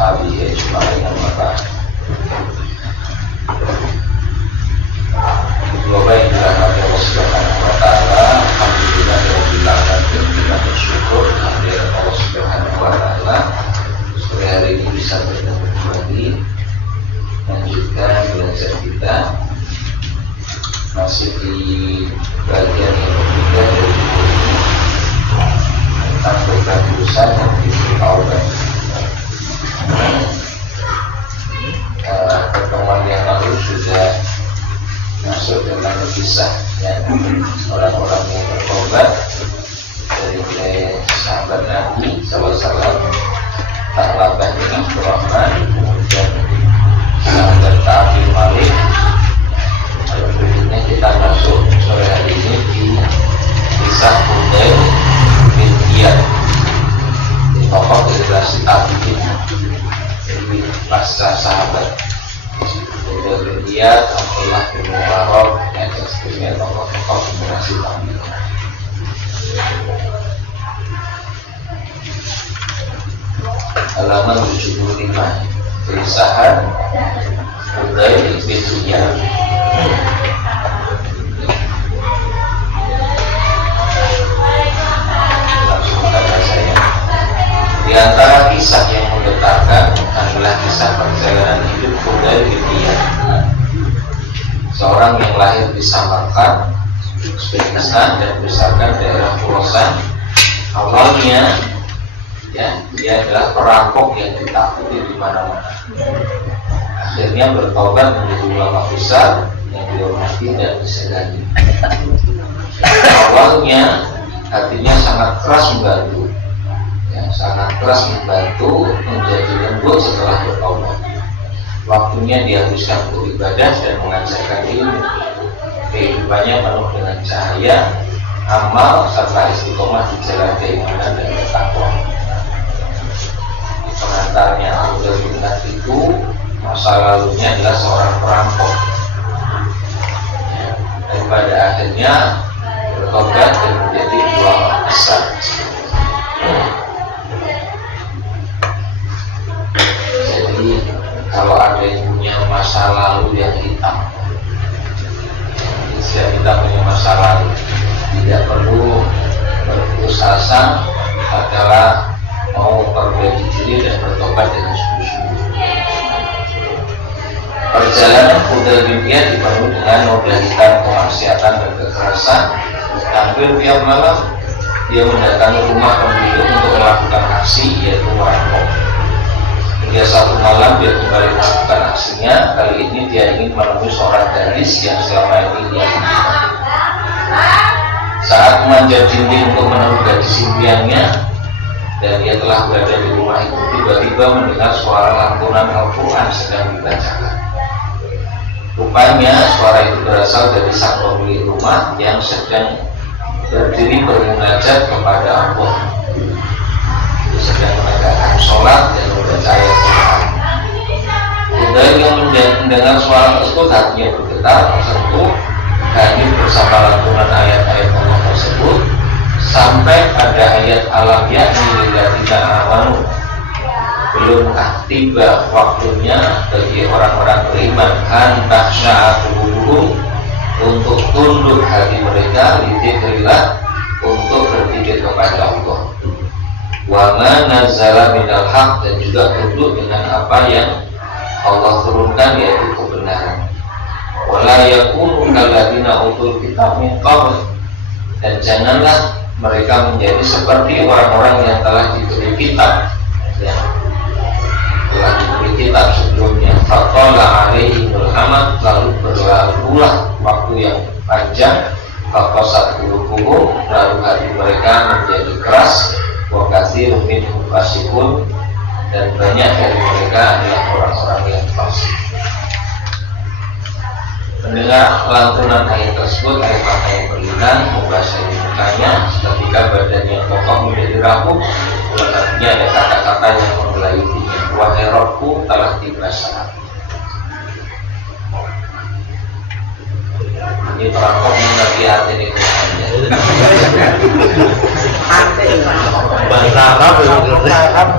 وأصحابه أجمعين أما بعد. Baik, Allah Subhanahu wa taala, alhamdulillah kita bersyukur kehadirat Allah Subhanahu wa taala. Sore hari ini bisa bertemu kembali, lanjutkan belajar kita masih di bagian yang berbeda dari buku ini tentang beban dosa dan taubat. Pertemuan yang lalu sudah masuk tentang kisah orang-orang yang bertobat dari sahabat Nabi SAW, Tha'labah bin Abdurrahman, kemudian sahabat Ka'ab Malik. Berikutnya kita masuk sore hari ini di kisah Fudail bin Iyad, di tokoh generasi tabi'in, dari pasca sahabat Fudail bin Iyad, Abdullah bin Mubarak, dan seterusnya tokoh-tokoh generasi tabi'in. Halaman 75, Keisahan Fudail bin Iyad. Langsung kata saya, di antara kisah yang menggetarkan adalah kisah perjalanan hidup Fudail bin Iyad, seorang yang lahir di Samarkand, Uzbekistan, dan besarkan daerah Khorasan. Awalnya dia adalah perampok yang ditakuti di mana-mana. Akhirnya bertobat menjadi ulama besar yang dihormati dan disegani. Awalnya hatinya sangat keras membantu, menjadi lembut setelah bertobat. Waktunya dihabiskan untuk ibadah dan mengajarkan ilmu. Kehidupannya penuh dengan cahaya, amal, serta istiqomah di jalan keimanan dan bertakwa. Pengantarnya Fudail bin Iyad itu masa lalunya adalah seorang perampok, dan pada akhirnya bertobat dan menjadi ulama besar. Jadi kalau ada yang punya masa lalu yang hitam, kita punya masa lalu, tidak perlu berputus asa, adalah mau perbaiki diri dan bertobat dengan sungguh-sungguh. Perjalanan Fudail bin Iyad dipenuhi dengan modalitas kemaksiatan dan kekerasan. Hampir tiap malam dia mendatangi rumah penduduk untuk melakukan aksi, yaitu merampok. Hingga satu malam dia kembali melakukan aksinya. Kali ini dia ingin menemui seorang gadis yang selama ini dia inginkan. Saat memanjat dinding untuk menemui gadis impiannya, dan dia telah berada di rumah itu, tiba-tiba mendengar suara lantunan Al-Quran sedang dibacakan. Rupanya suara itu berasal dari sang pemilik rumah yang sedang berdiri bermunajat kepada Allah. Dia sedang menegakkan sholat dan membaca ayat Quran. Fudail yang mendengar suara tersebut, hatinya bergetar, tersentuh, hadir bersama lantunan ayat-ayat Allah tersebut, sampai pada ayat alam yakni lilladzina amanu. Belumkah tiba waktunya bagi orang-orang beriman an takhsha'a qulubuhum, untuk tunduk hati mereka, lidzikrillah, untuk berzikir kepada Allah. Wa ma nazzala minal haq, dan juga tunduk dengan apa yang Allah turunkan, yaitu kebenaran. Wala yakunu kalladzina utul kitab min qabl, dan janganlah mereka menjadi seperti orang-orang yang telah diberi kitab, telah diberi kitab sebelumnya. Faqala alaihimul amad, lalu berlalulah waktu yang panjang. Faqasat qulubuhum, lalu hati mereka menjadi keras. Wa katsirun minhum fasiqun, dan banyak dari mereka adalah orang-orang yang fasik. Mendengar lantunan ayat tersebut, air mata yang berlinang membasahi mukanya. Ketika badannya kokoh menjadi rapuh, dalam hatinya ada kata-kata yang membelayutinya. Wahai Rabbku, telah tiba saat. Ini perampok mengerti hati ini. bahasa Arab.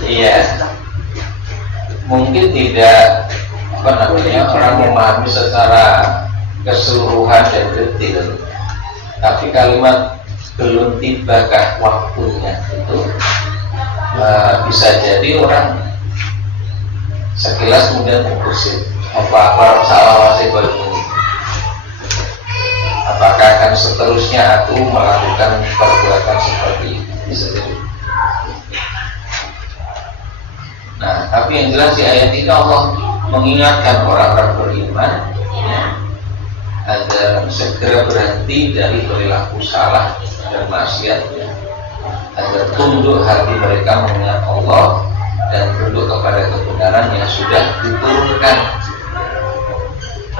Iya, mungkin tidak orang memahami secara keseluruhan dan detail, tapi kalimat belum tibakah waktunya itu bisa jadi orang sekilas kemudian terbersih apa salah wasih ini. Apakah akan seterusnya aku melakukan perbuatan seperti ini? Bisa jadi. Nah, tapi yang jelas di ayat ini Allah mengingatkan orang-orang beriman ya, agar segera berhenti dari perilaku salah dan maksiat ya, agar tunduk hati mereka mengingat Allah dan tunduk kepada kebenaran yang sudah diturunkan.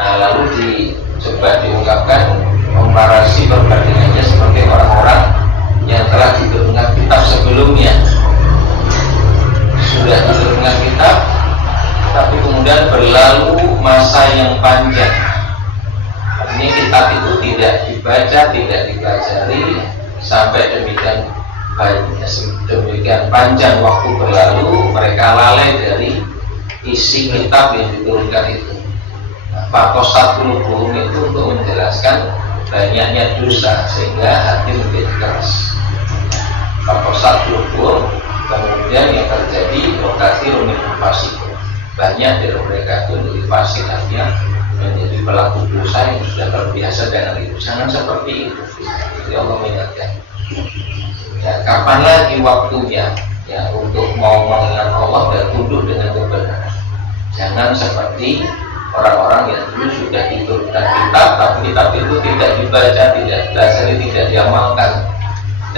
Nah, lalu coba diungkapkan komparasi perbandingannya seperti orang-orang yang telah diturunkan kitab sebelumnya, sudah diturunkan kitab, tapi kemudian berlalu masa yang panjang. Ini kitab itu tidak dibaca, tidak dipelajari sampai demikian panjang waktu berlalu, mereka lalai dari isi kitab yang diturunkan itu. Fakosatul qulub itu untuk menjelaskan banyaknya dosa sehingga hati menjadi keras. Fakosatul qulub, kemudian yang terjadi lokasi rumit fasik. Banyak dari mereka itu menjadi fasik, artinya menjadi pelaku dosa yang sudah terbiasa dengan itu. Jangan seperti itu. Jadi Allah mengingatkan. Ya, kapan lagi waktunya ya untuk mau mengingat Allah dan tunduk dengan kebenaran. Jangan seperti orang-orang yang dulu sudah diturunkan kitab, tapi kitab itu tidak dibaca, tidak dipelajari, tidak diamalkan,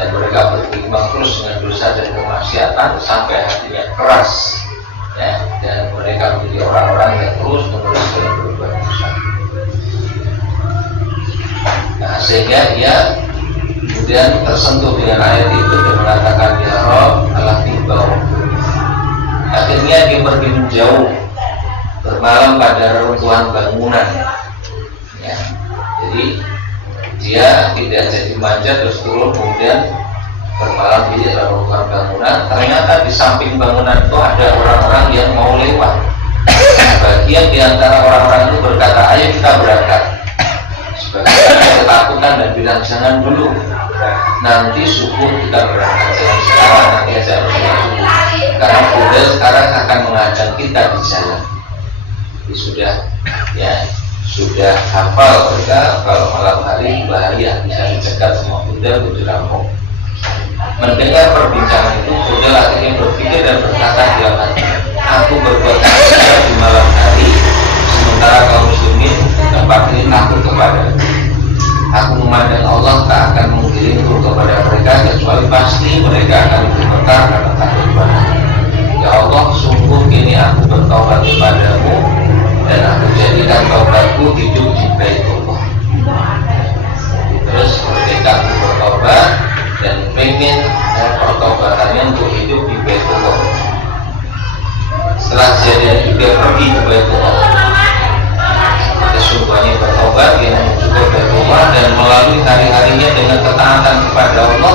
dan mereka berkembang terus dengan dosa dan kemaksiatan sampai hatinya keras ya, dan mereka menjadi orang-orang yang terus menerus dalam berbuat dosa. Nah, sehingga dia kemudian tersentuh dengan ayat itu dan mengatakan ya Rabb Allah tiba. Akhirnya dia pergi menjauh, bermalam pada reruntuhan bangunan ya. Jadi dia tidak jadi manja terus turun kemudian bermalam di reruntuhan bangunan. Ternyata di samping bangunan itu ada orang-orang yang mau lewat. Bagian di antara orang-orang itu berkata, ayo kita berangkat. Sebagian ketakutan dan bilang jangan dulu, nanti subuh kita berangkat, jangan sekarang, nanti aja subuh, karena Budaya sekarang akan menghadang kita di jalan. Sudah hafal mereka kalau malam hari bahaya, bisa dicegat semua Budaya untuk dirampok. Mendengar perbincangan itu, Budaya akhirnya berpikir dan berkata di hati, aku berbuat dosa di malam hari, sementara kaum muslimin di tempat ini takut kepada. Aku memandang Allah tak akan menggiringku kepada mereka, kecuali pasti mereka akan gemetar karena takut kepada. Ya Allah, sungguh kini aku bertobat kepadamu dan aku jadikan taubatku hidup di Baitullah. Terus ketika aku bertobat dan pengen pertobatannya untuk hidup di Baitullah. Setelah kejadian juga pergi ke Baitullah. Sesungguhnya bertobat dia menuju ke Baitullah dan melalui hari-harinya dengan ketaatan kepada Allah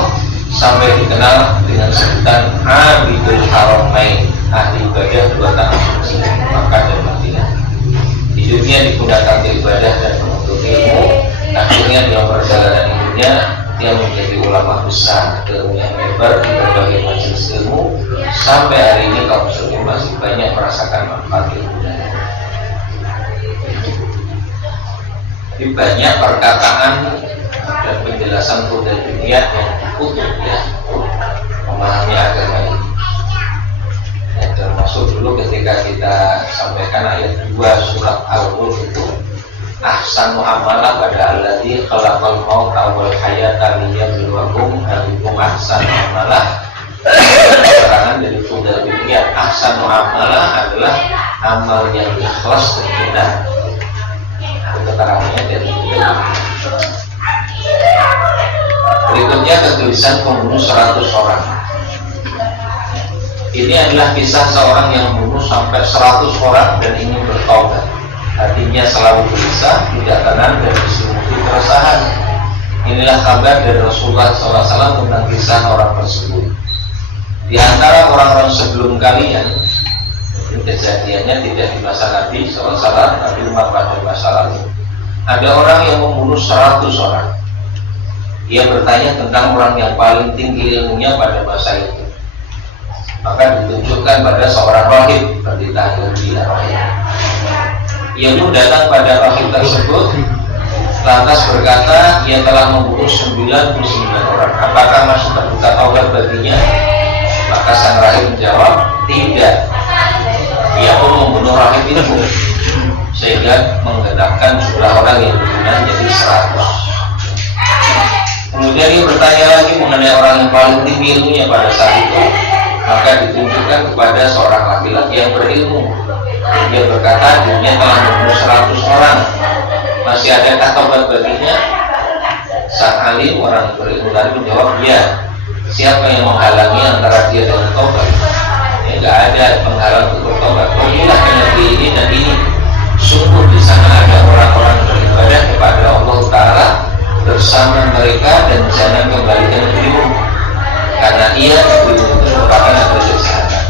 sampai dikenal dengan sebutan Abidul Haramain, ahli ibadah dua tanah suci Makkah dan Madinah. Hidupnya digunakan untuk ibadah dan menuntut ilmu. Akhirnya dalam perjalanan hidupnya dia menjadi ulama besar, ilmunya lebar di berbagai majelis ilmu. Sampai hari ini kaum muslimin masih banyak merasakan manfaat ilmunya. Jadi banyak perkataan dan penjelasan Hudaybiyah yang dikutuk ya memahami agama ini. Ya, termasuk dulu ketika kita sampaikan ayat 2 surat Al-Mulk itu ahsanu amalah pada alladzi khalaqal mauta wal hayata liyabluwakum ayyukum ahsanu amalah. Keterangan dari Hudaybiyah, ahsanu amalah adalah amal yang ikhlas dan benar. Keterangannya dari berikutnya ketulisan pembunuh 100 orang. Ini adalah kisah seorang yang membunuh sampai 100 orang dan ingin bertaubat. Artinya selalu gelisah, tidak tenang dan diselimuti keresahan. Inilah kabar dari Rasulullah SAW tentang kisah orang tersebut. Di antara orang-orang sebelum kalian, kejadiannya tidak di masa Nabi SAW, tapi pada masa lalu. Ada orang yang membunuh 100 orang. Ia bertanya tentang orang yang paling tinggi ilmunya pada masa itu. Maka ditunjukkan pada seorang rahib, pendeta Yahudi rahib. Ia pun datang pada rahib tersebut, lantas berkata, ia telah membunuh 99 orang. Apakah masih terbuka taubat baginya? Maka sang rahib menjawab, tidak. Ia pun membunuh rahib itu, sehingga menggenapkan jumlah orang yang dibunuh menjadi 100. Kemudian dia bertanya lagi mengenai orang yang paling tinggi ilmunya pada saat itu. Maka ditunjukkan kepada seorang laki-laki yang berilmu. Dia berkata, dirinya telah membunuh 100 orang. Masih adakah taubat baginya? Sang alim, orang yang berilmu tadi menjawab, ya. Siapa yang menghalangi antara dia dan taubat? Ya, tidak ada penghalang untuk bertobat. Pergilah ke negeri ini dan ini. Sungguh di sana ada orang-orang beribadah kepada Allah Ta'ala bersama mereka, dan jangan kembali ke negerimu, karena ia negerimu itu merupakan negeri kesehatan.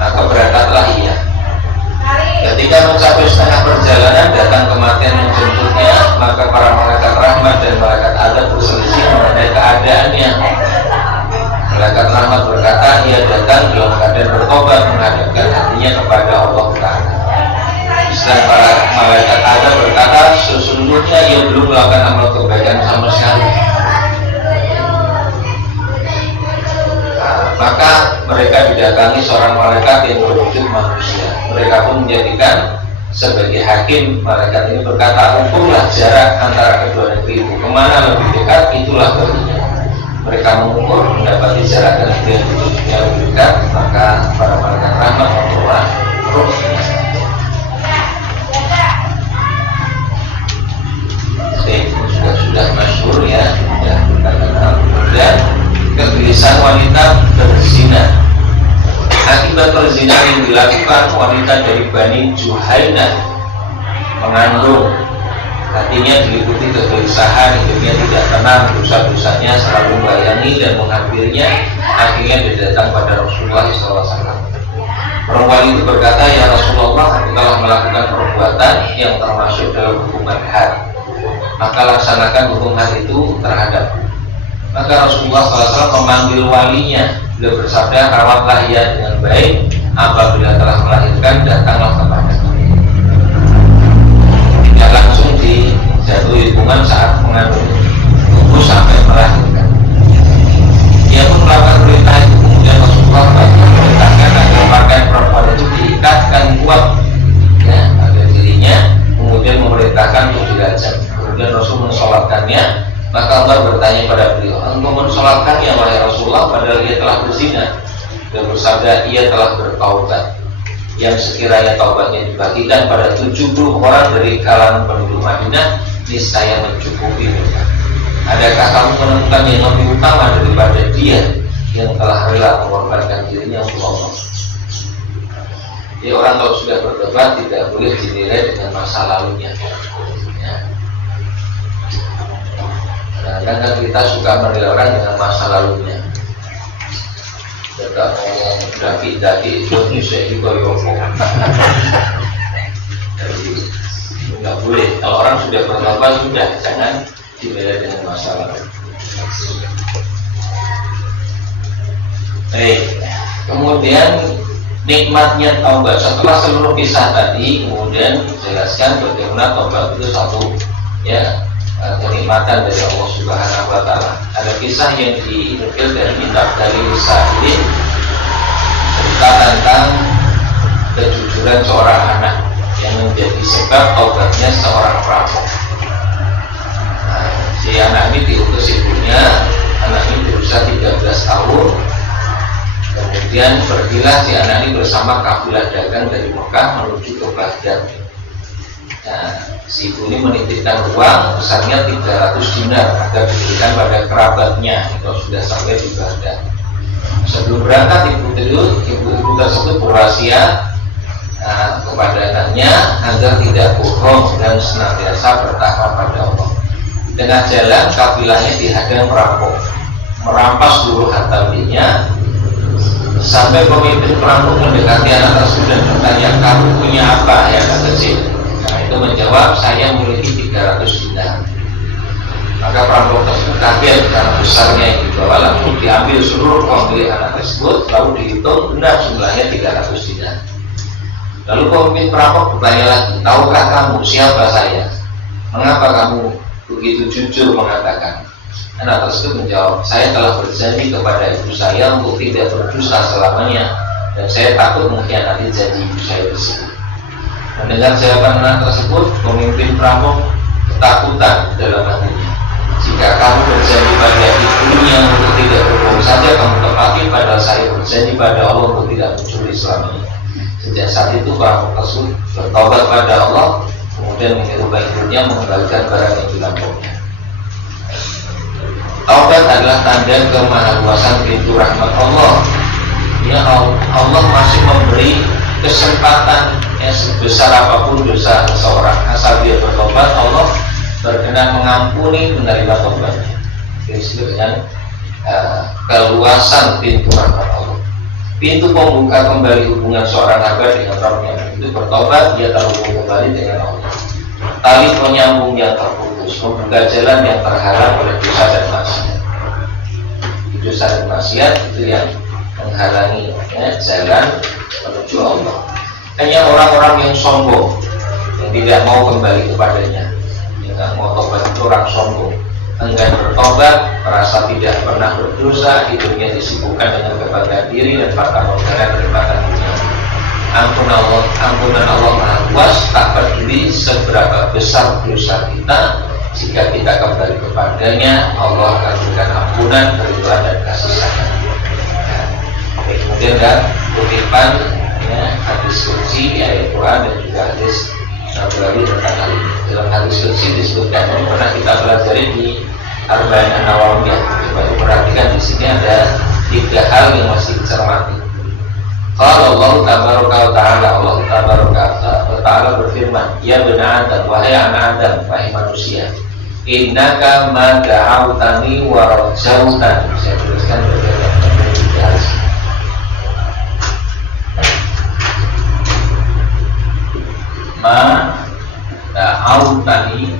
Maka berangkatlah ia. Ketika mencapai setengah perjalanan, datang kematian menjemputnya. Maka para malaikat rahmat dan malaikat azab berselisih mengenai keadaannya. Malaikat rahmat berkata, ia datang dalam keadaan bertobat, menghadapkan hatinya kepada Allah Ta'ala. Sedang para malaikat azab berkata, sesungguhnya ia belum melakukan amal kebaikan sama sekali. Maka mereka didatangi seorang malaikat yang berwujud manusia. Mereka pun menjadikan sebagai hakim. Malaikat ini berkata, ukurlah jarak antara kedua negeri itu, kemana lebih dekat, itulah baginya. Mereka mengukur, mendapati jarak negeri yang lebih dekat. Maka para malaikat rahmat membawa rohnya. Sudah masyhur ya, sudah terkenal. Kemudian kegelisahan wanita berzina. Akibat perzina yang dilakukan wanita dari Bani Juhainah mengandung. Hatinya diliputi kegelisahan, hidupnya tidak tenang, dosa-dosanya selalu membayangi dan menghampirinya. Akhirnya dia datang pada Rasulullah SAW. Perempuan itu berkata, ya Rasulullah, aku telah melakukan perbuatan yang termasuk dalam hukuman had. Maka laksanakan hukuman itu terhadap. Maka Rasulullah SAW memanggil walinya. Beliau bersabda, rawatlah ia dengan baik. Apabila telah melahirkan, datanglah kepada kami. Tidak langsung dijatuhi hukuman saat mengandung, tunggu sampai melahirkan. Dia pun melakukan perintah itu. Kemudian Rasulullah memerintahkan agar pakaian perempuan itu diikatkan kuat, ya, pada dirinya. Kemudian memerintahkan untuk dirajam. Dan Rasul mensolatkannya. Maka Allah bertanya pada beliau, engkau mensolatkannya wahai Rasulullah, padahal ia telah berzina. Dan bersabda, ia telah bertaubat, yang sekiranya taubatnya dibagikan pada 70 orang dari kalangan penduduk Madinah, niscaya mencukupi mereka. Adakah kamu menemukan yang lebih utama daripada dia yang telah rela mengorbankan dirinya untuk Allah? Jadi orang kalau sudah bertobat tidak boleh dinilai dengan masa lalunya. Nah, kan kita suka menilai orang dengan masa lalunya. Kita ngomong daki-daki itu saya juga yoko. Jadi nggak boleh. Kalau orang sudah bertobat sudah, jangan dinilai dengan masa lalu. Kemudian nikmatnya taubat. Setelah seluruh kisah tadi, kemudian dijelaskan bagaimana taubat itu satu, ya, kenikmatan dari Allah Subhanahu wa Ta'ala. Ada kisah yang dinukil dari kitab dari Sa'id, cerita tentang kejujuran seorang anak yang menjadi sebab taubatnya seorang perampok. Si anak ini diutus ibunya. Anak ini berusia 13 tahun. Kemudian pergilah si anak ini bersama kafilah dagang dari Mekah menuju ke Baghdad. Nah, si ibu ini menitipkan uang besarnya 300 dinar agar diberikan pada kerabatnya kalau sudah sampai di Baghdad. Sebelum berangkat ibu tersebut berwasiat kepada anaknya agar tidak bohong dan senantiasa bertakwa pada Allah. tengah jalan kafilahnya dihadang perampok, merampas seluruh harta miliknya, sampai pemimpin perampok mendekati anak tersebut dan bertanya, kamu punya apa ya anak kecil? Nah, itu menjawab, saya memiliki 300 dinar. Maka perampok tersebut kaget karena besarnya yang dibawa, langsung diambil seluruh uang milik anak tersebut, lalu dihitung benar jumlahnya 300 dinar. Lalu pemimpin perampok bertanya lagi, tahukah kamu siapa saya? Mengapa kamu begitu jujur mengatakan? Anak tersebut menjawab, saya telah berjanji kepada ibu saya untuk tidak berdusta selamanya, dan saya takut mengkhianati janji ibu saya tersebut. Mendengar jawaban anak tersebut, pemimpin perampok ketakutan dalam hatinya. Jika kamu berjanji pada ibunya untuk tidak berbohong saja kamu tepati, padahal saya berjanji pada Allah untuk tidak mencuri selamanya. Sejak saat itu perampok tersebut bertobat pada Allah, kemudian mengirubah ibunya mengembalikan barang yang dirampoknya. Taubat adalah tanda kemahaluasan pintu rahmat Allah. Ya, Allah masih memberi kesempatan sebesar apapun dosa seseorang, asal dia bertobat, Allah berkenan mengampuni, menerima taubatnya. Disebut dengan keluasan pintu rahmat Allah. Pintu pembuka kembali hubungan seorang hamba dengan Rabbnya itu bertobat, dia terhubung kembali dengan Allah. Tali penyambung yang terputus, membuka jalan yang terhalang oleh dosa dan maksiat. Dosa dan maksiat itu yang menghalangi jalan menuju Allah. Hanya orang-orang yang sombong, yang tidak mau kembali kepadanya, yang tidak mau tobat, itu orang sombong, enggan bertobat, merasa tidak pernah berdosa, hidupnya disibukkan dengan kebanggaan diri dan fakta modern daripada dunia. Ampunan Allah Maha Luas, tak peduli seberapa besar dosa kita, jika kita kembali kepadanya, Allah akan berikan ampunan, keridhaan dan kasih sayang. Kemudian dan kutipan hadis qudsi, ayat Quran dan juga hadis Nabawi tentang hal ini. Dalam hadis qudsi disebutkan, pernah kita pelajari di Arba'in An-Nawawiyah. Coba diperhatikan, di sini ada 3 hal yang masih dicermati. Kalau Allah tabaraka wa ta'ala, Allah tabaraka wa ta'ala berfirman, ya benar Adam, wahai anak Adam, wahai manusia, innaka ma da'autani wa rajautani. Saya tuliskan berbeda ma da'autani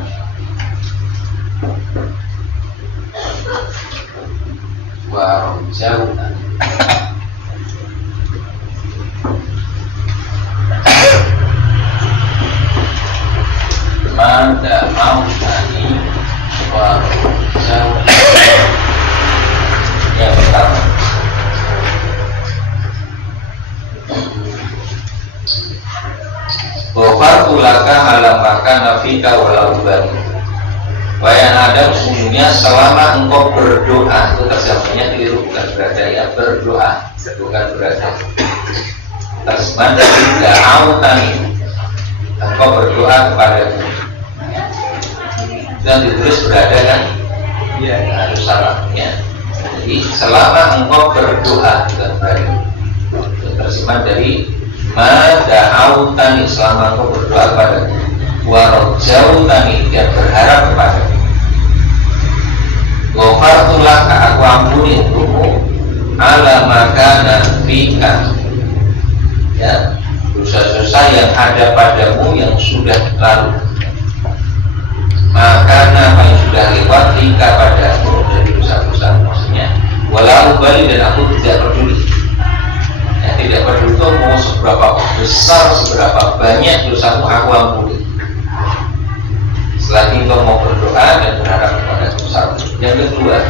wa rajautani. Mada mautani wa rajautani. Yang pertama, ghafartu laka ala makana fika walau bani. Wahai Adam, sungguhnya selama engkau berdoa, itu terjemahnya keliru, bukan berada, ya berdoa, bukan berada. Terjemahan dari da'autani, engkau berdoa kepadaku. Dan ditulis berada kan? Iya, harus salahnya. Jadi selama engkau berdoa, bukan berada. Terjemahan dari ma da'autani, selama engkau berdoa kepadaku, wa rajautani, dia berharap kepadaku. Ghafartu laka, aku ampuni untukmu, ala makana fika, ya, dosa-dosa yang ada padamu yang sudah lalu, makana apa yang sudah lewat, fika padamu dari dosa-dosa, maksudnya walau bali, dan aku tidak peduli, ya, tidak peduli itu mau seberapa besar, seberapa banyak dosamu, aku ampuni. Selagi engkau mau berdoa dan berharap kepada dosa. Yang kedua,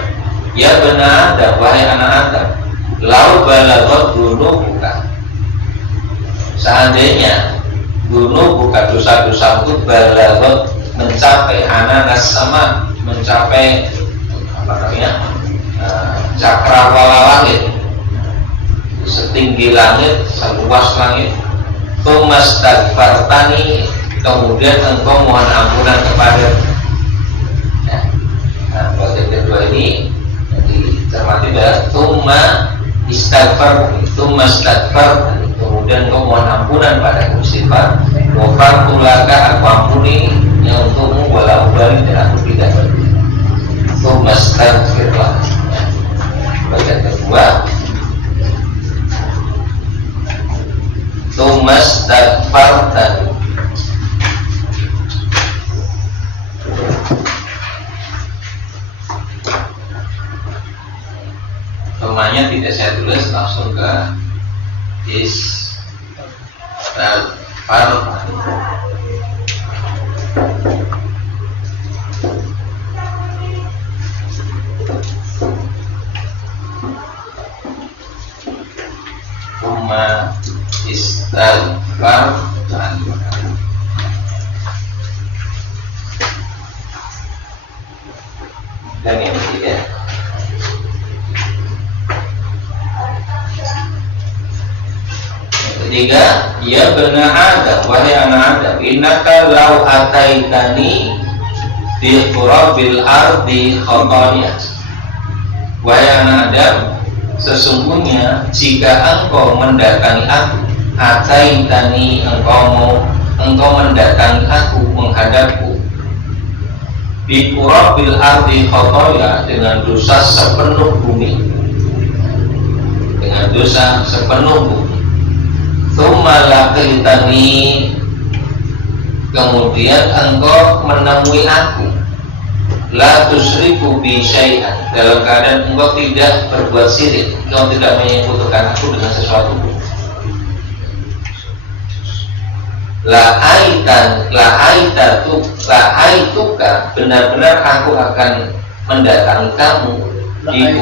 ya benar Adam, wahai anak Adam, lau balagot bunuh buka. Seandainya bunuh buka dosa-dosa itu balagot mencapai ananas sama, mencapai apa namanya, cakrawala langit, setinggi langit, seluas langit. Tumas tagfartani, kemudian engkau mohon ampunan kepada. Nah, buat yang kedua ini dicermati adalah tuma istighfar, tuma istighfar, kemudian engkau mohon ampunan pada istighfar. Ghafartu laka, aku ampuni yang untukmu, walau bali, dan aku tidak peduli. Tumastaghfirlah. Bagian kedua, tumastaghfartan. Namanya tidak saya tulis, langsung ke istighfar. Kuma istighfar dan yang ketiga, ya benar Adam, wahai anak Adam, innaka law ataitani bi qurabil ardi khataya. Wahai anak Adam, sesungguhnya jika engkau mendatangi aku, ataitani, engkau mendatangi aku, menghadapku, bi qurabil ardi khataya, dengan dosa sepenuh bumi, dengan dosa sepenuh bumi. Tsumma laqitani, kemudian engkau menemui aku, la tusyriku bi syai'an, dalam keadaan engkau tidak berbuat syirik, engkau tidak menyekutukan aku dengan sesuatu. La'aituka, benar-benar aku akan mendatangi kamu di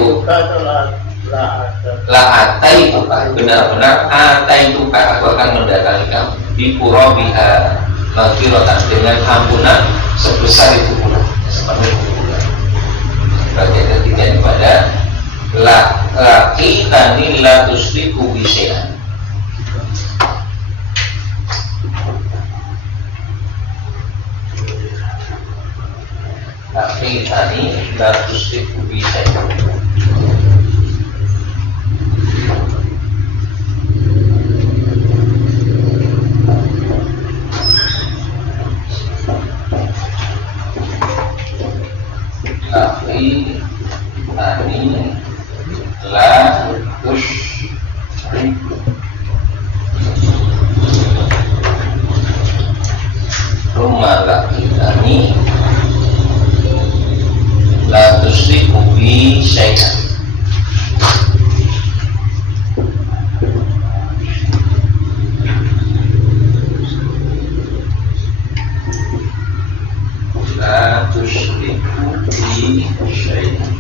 la'ataituka, benar-benar ataituka, aku akan mendatangi kamu di qurabiha maghfiratan, dengan ampunan sebesar itu pula, seperti itu pula. Bagian ketiga daripada laqitani la tusyriku bi syai'an. Laqitani la tusyriku bi syai'an. Laqitani la tusyriku, tsumma laqitani la tusyriku bi syai'an. La tusyriku bi syai'an.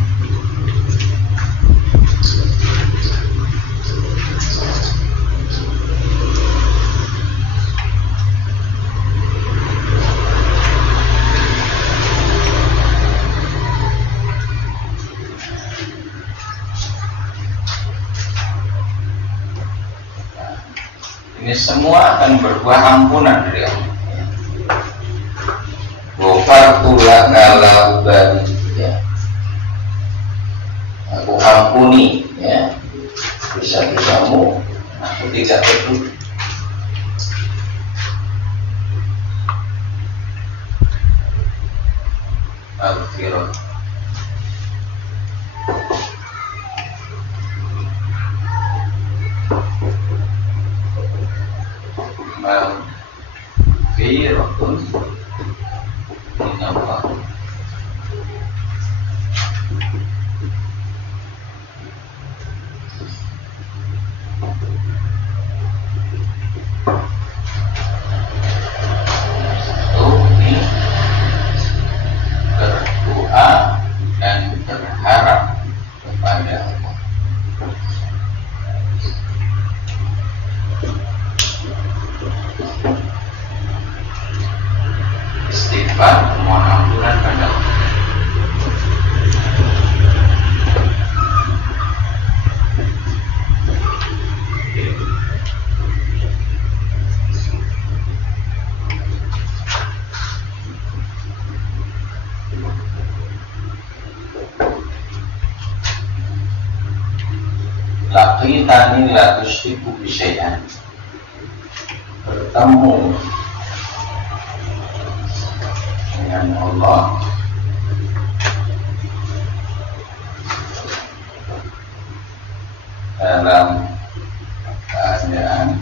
Ini semua akan berbuah ampunan dari Allah. Ghafartu laka la ubali, ya, aku ampuni, ya, dosa-dosamu, aku tidak peduli. Maghfirah. Maghfiratun minallah. Berdoa dan berharap kepada Allah. Istighfar, mohon ampunan pada Allah. Laqitani la tusyriku bi syai'an, bertemu dengan Allah dalam keadaan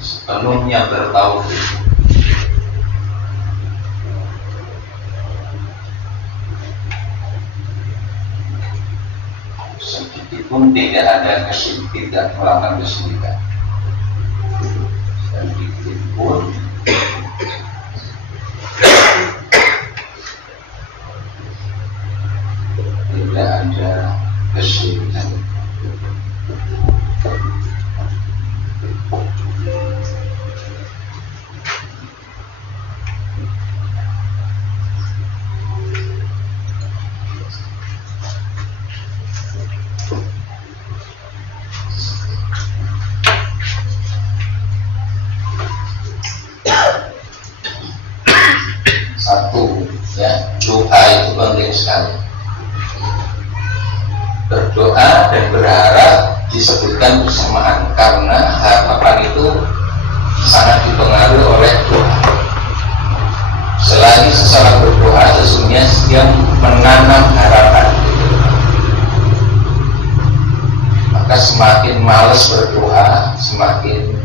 sepenuhnya bertauhid, sedikit pun tidak ada kesyirikan, melakukan kesyirikan, sedikit pun tidak ada kesyirikan. Satu, ya, doa itu penting sekali. Berdoa dan berharap disebutkan bersamaan karena harapan itu sangat dipengaruhi oleh doa. Selagi seseorang berdoa, sesungguhnya dia menanam harapan. Maka semakin malas berdoa, semakin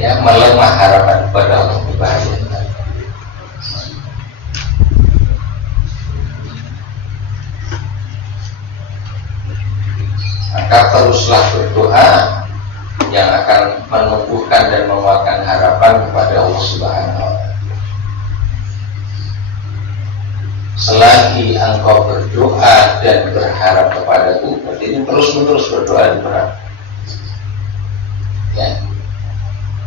ya melemah harapan kepada Allah, berbahaya. Maka teruslah berdoa yang akan menumbuhkan dan menguatkan harapan kepada Allah Subhanahu wa Ta'ala. Selagi engkau berdoa dan berharap kepadaku, berarti ini terus-menerus berdoa dan berharap. Ya,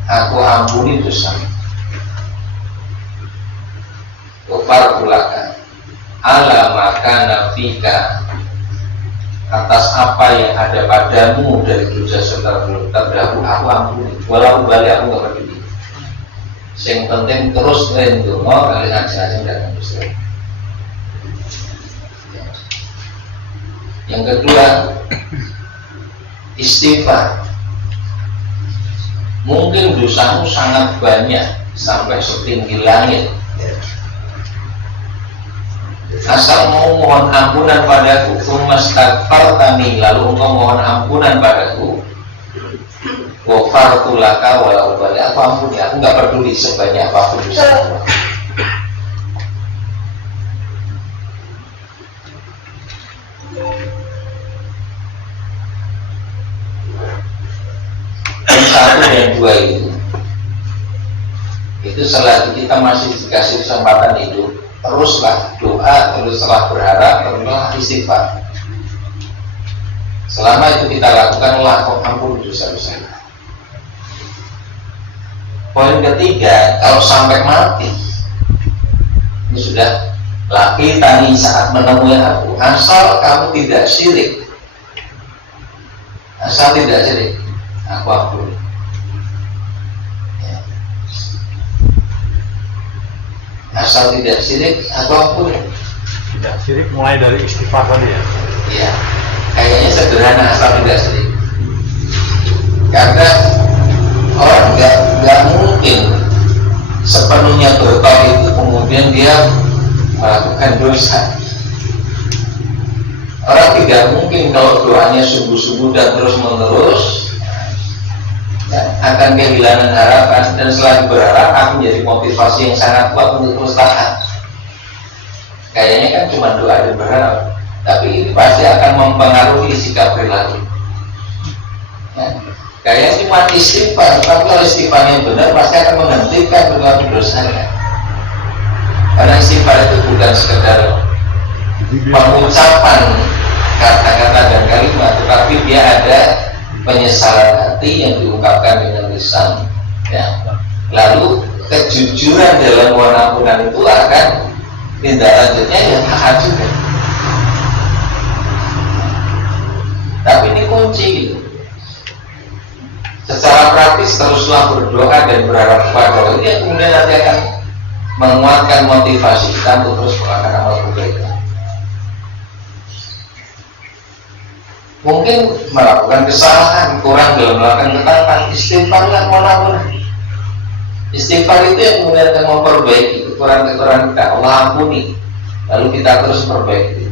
aku ampuni dosa. Ghafartu laka ala maka nafika, atas apa yang ada padamu dari dosa serta terdahulu aku ampuni, walau balik aku gak peduli. Yang penting terus ngelindungi kalian aja dan Gusti. Yang kedua, istighfar. Mungkin dosamu sangat banyak sampai setinggi langit. Asal mau mohon ampunan padaku, tsummastaghfartani, lalu engkau mohon ampunan padaku, ghafartu laka walau bali, aku ampuni, aku nggak peduli sebanyak apapun dosa. Yang satu dan dua itu selagi kita masih dikasih kesempatan hidup, teruslah doa, teruslah berharap, teruslah istighfar. Selama itu kita lakukan, ampun dosa-dosa. Poin ketiga, kalau sampai mati, ini sudah laki tani saat menemui aku, asal kamu tidak syirik, asal tidak syirik, aku ampun. Asal tidak syirik atau ampun. Tidak syirik mulai dari istighfar tadi ya? Iya, kayaknya sederhana asal tidak syirik. Karena orang nggak mungkin sepenuhnya bertauhid itu kemudian dia melakukan dosa. Orang tidak mungkin kalau doanya sungguh-sungguh dan terus-menerus akan kehilangan harapan, dan selalu berharap akan menjadi motivasi yang sangat kuat untuk terus tahan. Kayaknya kan cuma doa dan berharap, tapi ini pasti akan mempengaruhi sikap perilaku. Ya, kayaknya cuma istighfar, tapi kalau istighfar yang benar pasti akan menghentikan berbagai dosanya. Karena istighfar itu bukan sekedar pengucapan kata-kata dan kalimat, tetapi dia ada penyesalan hati yang diungkapkan dengan lisan, ya. Lalu kejujuran dalam pengampunan itu akan tindak lanjutnya ya taat juga. Tapi ini kunci. Secara praktis teruslah berdoa dan berharap kepada Allah, ini yang kemudian nanti akan menguatkan motivasi kita untuk terus melakukan amal kebaikan. Mungkin melakukan kesalahan, kurang dalam melakukan ketaatan, istighfarlah, mohon ampun. Istighfar itu yang kemudian akan memperbaiki kekurangan-kekurangan kita, Allah ampuni, lalu kita terus perbaiki.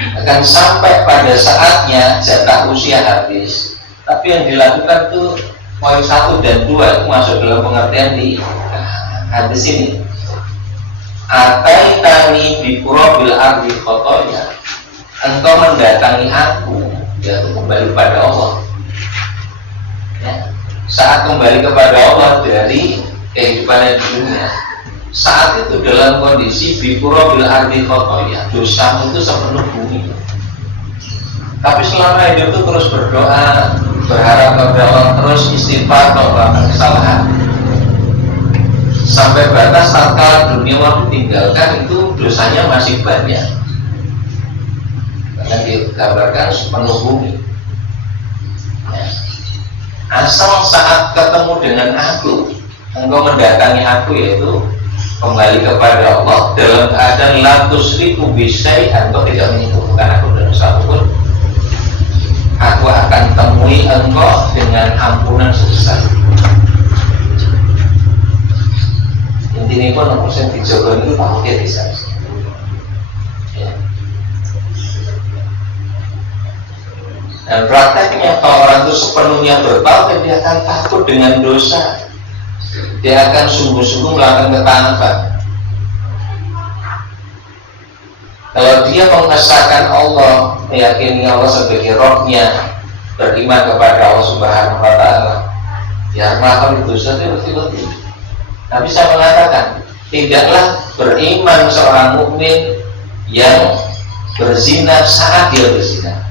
Akan sampai pada saatnya jatah usia habis, tapi yang dilakukan tuh poin 1 dan 2 itu masuk dalam pengertian di hadis ini. Ataitani bi qurabil ardi khotoya, engkau mendatangi aku, yaitu kembali pada Allah. Ya. Saat kembali kepada Allah dari kehidupan di dunia, saat itu dalam kondisi bikuro bil ardi khotoya, dosa itu sepenuh bumi. Tapi selama hidup itu terus berdoa, berharap kepada Allah, terus istighfar melakukan kesalahan, sampai batas tatkala dunia mau ditinggalkan itu dosanya masih banyak. Karena digambarkan sepenuh bumi. Ya. Asal saat ketemu dengan aku, engkau mendatangi aku, yaitu kembali kepada Allah dalam keadaan latus ribu bisai, engkau tidak menyebutkan aku dengan satu pun, aku akan temui engkau dengan ampunan sebesar. Intinya pun nomor yang dijaga itu pakai bisa. Ya. Dan prakteknya kalau orang itu sepenuhnya bertauhid, dia akan takut dengan dosa. Dia akan sungguh-sungguh melakukan ketaatan. Kalau dia mengesahkan Allah, meyakini Allah sebagai Rohnya, beriman kepada Allah Subhanahu wa Ta'ala, ya melakukan dosa itu betul-betul. Nabi saya mengatakan, tidaklah beriman seorang mukmin yang berzina saat dia berzina.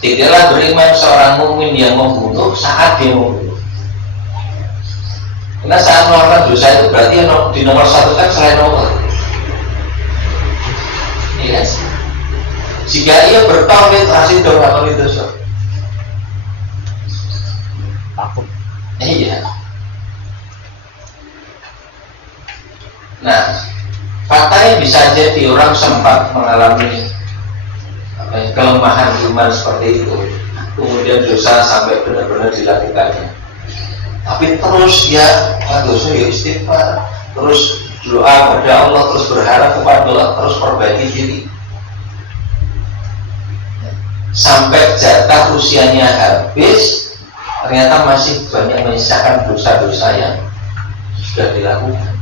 Tidaklah beriman seorang mukmin yang membunuh saat dia membunuh. Karena saat melakukan dosa itu berarti yang di nomor 1 kan selain Allah. Iya kan? Jika ia bertauhid pasti doa itu dosa. Takut. Iya. Nah, faktanya bisa jadi orang sempat mengalami kelemahan iman seperti itu, kemudian dosa sampai benar-benar dilakukannya. Tapi terus dia dosa ya istighfar, terus doa kepada Allah, terus berharap kepada Allah, terus perbaiki diri. Sampai jatah usianya habis, ternyata masih banyak menyisakan dosa-dosa yang sudah dilakukan.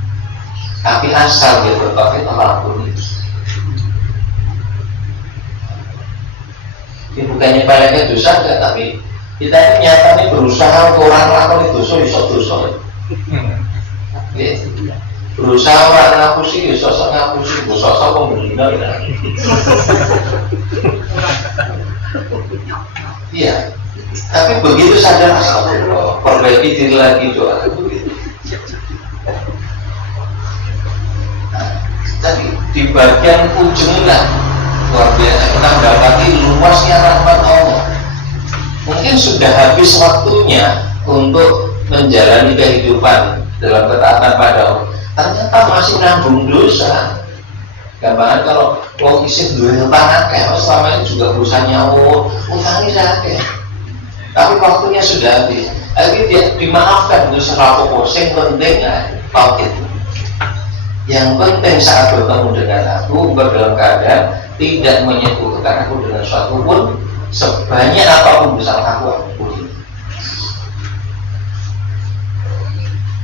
Tapi asal dia bertauhid, Allah ampuni. Ini bukannya palingnya dosa enggak, tapi kita ini nyatanya berusaha untuk orang melakukan dosa. Ya. Berusaha orang ngapusi, sosok ngapusi, sosok pembina. Iya. Tapi begitu saja asal perbaiki diri lagi doa begitu. Tadi di bagian ujungnya luar biasa kita mendapati luasnya rahmat Allah. Mungkin sudah habis waktunya untuk menjalani kehidupan dalam ketaatan pada Allah, ternyata masih nanggung dosa. Gampangan kalau wong isih duwe utang akeh, selama ini juga berusaha nyaur, utangnya akeh. Tapi waktunya sudah habis. Tapi dia dimaafkan itu serapopo, sing penting tauhid. Yang penting saat bertemu dengan aku, dalam keadaan tidak menyebutkan aku dengan suatu pun, sebanyak apapun bisa aku ampuni.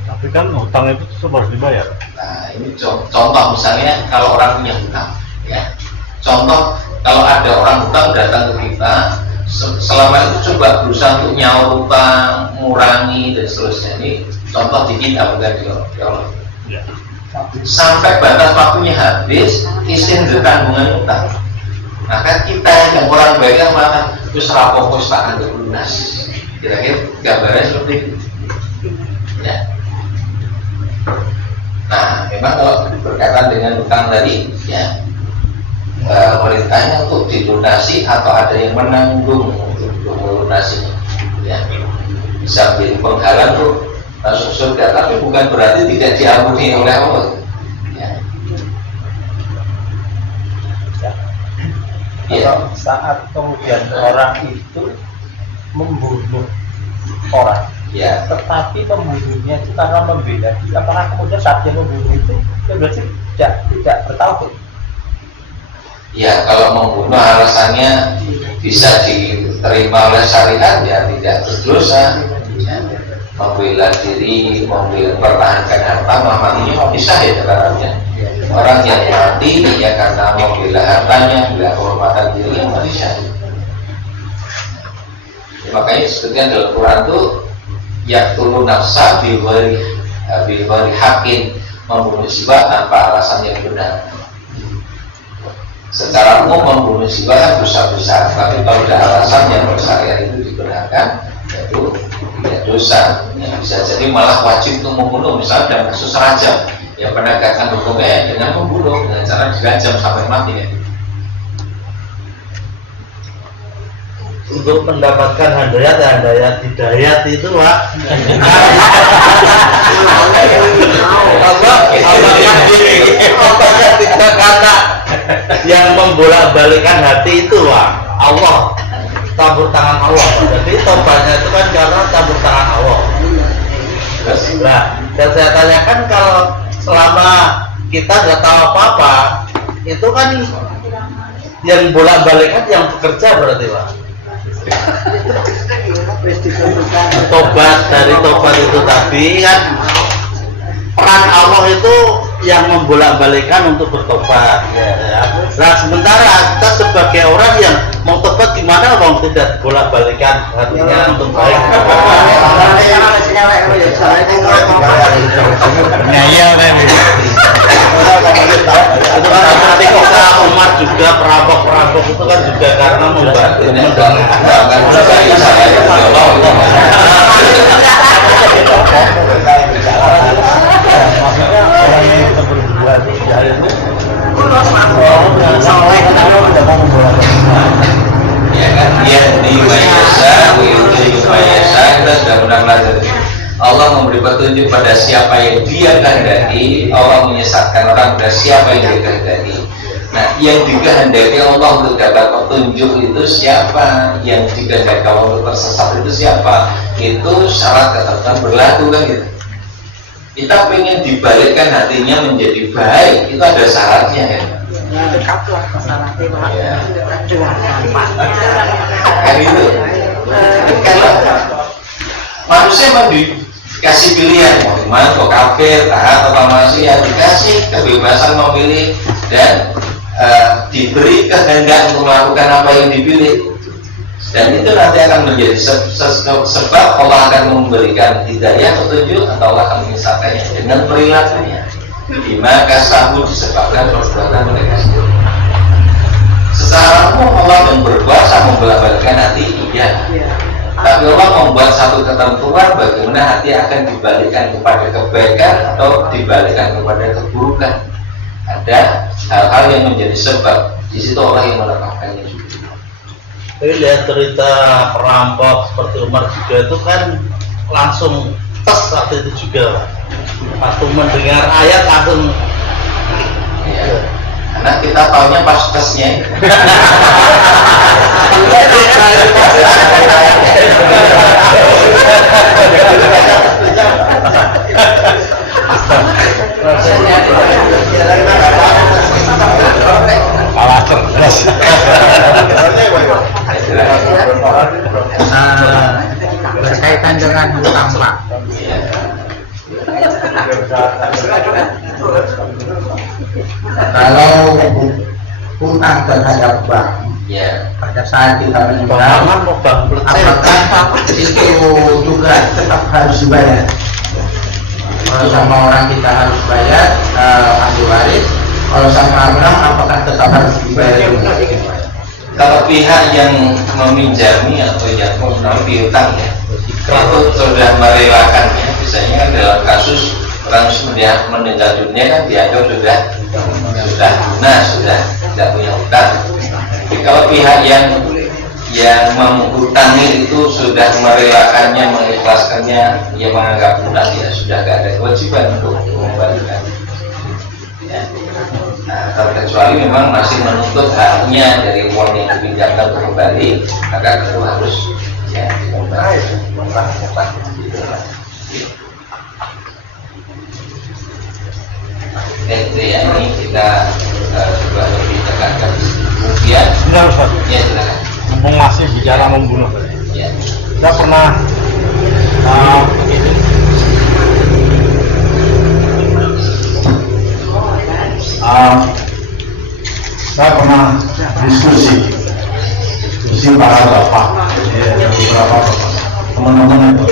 Tapi kan hutang itu harus dibayar. Nah ini contoh misalnya kalau orang punya hutang, ya. Contoh kalau ada orang hutang datang ke kita, selama itu coba berusaha untuk nyaur hutang, mengurangi dan seterusnya. Ini contoh di kita bukan di Allah. Ya. Sampai batas waktunya habis, izin bertanggungan utang. Maka kita yang orang baik yang mengatakan itu serapok tak anggap lunas. Kira-kira gambarnya seperti itu. Ya. Nah, memang kalau berkaitan dengan utang tadi, ya perintahnya untuk dilunasi atau ada yang menanggung untuk melunasinya. Ya. Bisa menjadi penghalang tuh masuk surga, tapi bukan berarti tidak diampuni oleh Allah. Kalau saat kemudian orang itu membunuh orang, ya. Tetapi membunuhnya itu karena membela diri, apakah kemudian saat dia membunuh itu berarti tidak bertauhid? Ya kalau membunuh alasannya bisa diterima oleh syariat ya tidak berdosa. Membela diri, mempertahankan harta, memang ini bisa ya caranya. Orang yang mati ya karena membela hartanya, membela kehormatan diri yang mati syahid. Ya, makanya sebutkan dalam Quran itu yaqtulu nafsa bighairi haqqin, membunuh jiwa tanpa alasan yang benar. Secara umum membunuh jiwa kan dosa besar, tapi kalau ada alasan yang bersyariat itu dibenarkan, yaitu ya dosa yang bisa jadi malah wajib untuk membunuh. Misalnya dalam kasus rajam, ya penegakan hukumnya dengan membunuh dengan cara dirajam sampai mati ya. Untuk mendapatkan handayat hidayat itu Pak, apakah tiga kata yang membolak-balikan hati itu Pak? Allah, campur tangan Allah. Jadi tobatnya itu kan karena campur tangan Allah. Nah, dan saya tanyakan kalau selama kita nggak tahu apa-apa, itu kan yang bolak-balikan yang bekerja berarti Pak. Tobat dari tobat itu tadi kan peran Allah itu yang membolak-balikan untuk bertobat ya. Nah sementara kita sebagai orang yang mau tobat gimana orang tidak bolak-balikan hatinya untuk baik. Itu kan seperti kita umat juga perampok itu kan juga karena membantu Orang yang kita berbuat jahat itu soleh kenapa tidak mau membolak-balik? Ya kan, dia di mayasa, kita sudah pernah belajar. Allah memberi petunjuk pada siapa yang Dia kehendaki, Allah menyesatkan orang pada siapa yang Dia kehendaki. Nah, yang dikehendaki Allah untuk dapat petunjuk itu siapa? Yang dikehendaki Allah untuk tersesat itu siapa? Itu syarat ketentuan berlaku kan gitu. Kita pengen dibalikkan hatinya menjadi baik, itu ada syaratnya kan. Dekatlah ke syaratnya Pak. Dengan gampangnya. Kan itu. Manusia memang dikasih pilihan, mau gimana, mau kafir, taat atau maksiat, dikasih kebebasan memilih dan diberi kehendak untuk melakukan apa yang dipilih. Dan itu nanti akan menjadi sebab Allah akan memberikan hidayah petunjuk atau Allah akan menyesatkannya dengan perilakunya. Bima kasabu disebabkan perbuatan mereka sendiri. Secara umum Allah yang berkuasa membolak-balikkan hati iya. Tapi Allah membuat satu ketentuan bagaimana hati akan dibalikkan kepada kebaikan atau dibalikkan kepada keburukan. Ada hal-hal yang menjadi sebab. Di situ Allah yang meletakkannya juga. Tapi lihat cerita perampok seperti Umar juga itu kan langsung tes saat itu juga Pak. Waktu mendengar ayat langsung Ya. Karena kita tahunya pas tesnya. Kalah cerdas. Berkaitan dengan hutang Pak. Kalau hutang terhadap bank Ya. pada saat kita meninggal, bangun mau bang apakah itu juga tetap harus dibayar? Kalau sama orang kita harus bayar ahli waris, kalau sama orang apakah tetap harus dibayar juga? Kalau pihak yang meminjami atau yang piutang ya, itu sudah merelakannya. Biasanya kan dalam kasus orang sudah meninggal dunia kan dianggap sudah lunas, sudah tidak punya hutang. Jadi kalau pihak yang menghutangi itu sudah merelakannya, mengikhlaskannya, ia menganggap lunas, ya sudah tidak ada kewajiban untuk mengembalikan. Ya. Nah, terkecuali memang masih menuntut haknya dari uang yang dipinjamkan kembali, maka itu harus ya dikembalikan. Itu ya, ini kita coba lebih tekankan. Tidak Ustaz, Ya silakan. mumpung masih bicara membunuh. Ya. Saya pernah saya pernah diskusi para bapak, ya, beberapa bapak, teman-teman itu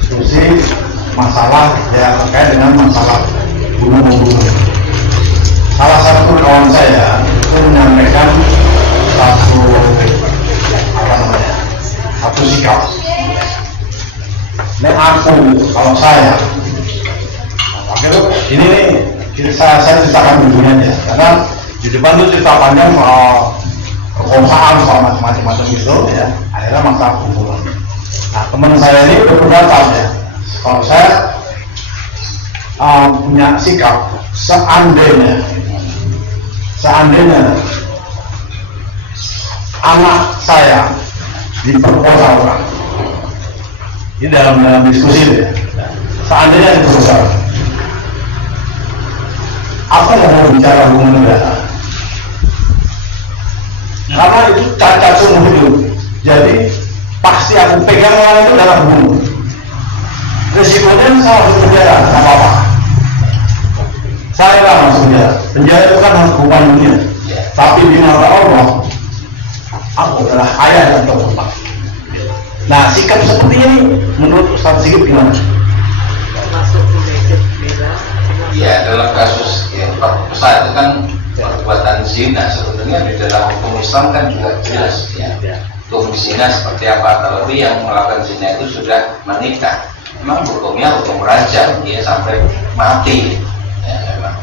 diskusi masalah yang terkait dengan masalah bunuh-membunuh. Salah satu kawan saya itu menyampaikan satu sikap. Dan aku, kalau saya, ini nih, saya ceritakan dulunya aja, karena di depan itu cerita panjang soal perkosaan, soal macam-macam itu, ya. Akhirnya masalah hubungan. Nah, teman saya ini berpendapat ya, kalau saya punya sikap, seandainya anak saya diperkosa orang, ini dalam diskusi ya, seandainya diperkosa, aku nggak mau bicara hubungan negara, karena itu cacat seumur hidup. Jadi pasti aku pegang orang itu dalam hubungan. Resikonya saya harus penjara, nggak apa-apa. Saya lah masuk penjara. Penjara itu kan harus hukuman dunia. Tapi di mata Allah, aku adalah ayah dan bapak. Nah, sikap seperti ini menurut Ustaz Sigit gimana? Masuk ke merah. Ya, dalam kasus yang perkosa itu kan perbuatan zina, sebetulnya di dalam hukum Islam kan juga jelas ya. Hukum zina seperti apa, terlebih yang melakukan zina itu sudah menikah. Memang hukumnya hukum rajam, dia sampai mati. Ya, memang.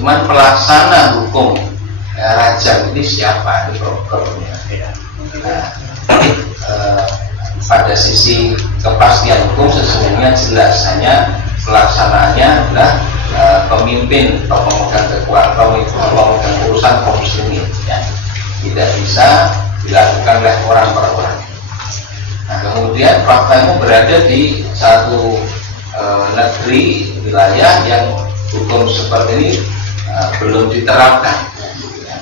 Cuman pelaksana hukum rajam ini siapa? Itu problemnya. Nah, pada sisi kepastian hukum sesungguhnya jelas, hanya pelaksanaannya adalah pemimpin atau pemegang kekuasaan, pemegang urusan kaum muslimin, ya. Tidak bisa dilakukan oleh orang per orang. Nah, kemudian faktanya berada di satu negeri, wilayah yang hukum seperti ini belum diterapkan, ya.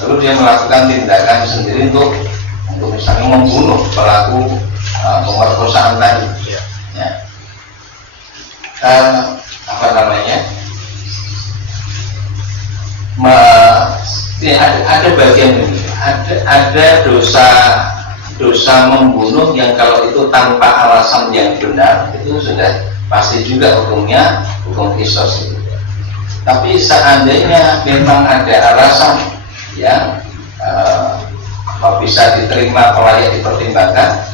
Lalu dia melakukan tindakan sendiri untuk misalnya membunuh pelaku pemerkosaan tadi, ya. Apa namanya, ada bagian ini, ada dosa membunuh yang kalau itu tanpa alasan yang benar itu sudah pasti juga hukumnya hukum qisas itu. Tapi seandainya memang ada alasan yang bisa diterima, layak dipertimbangkan,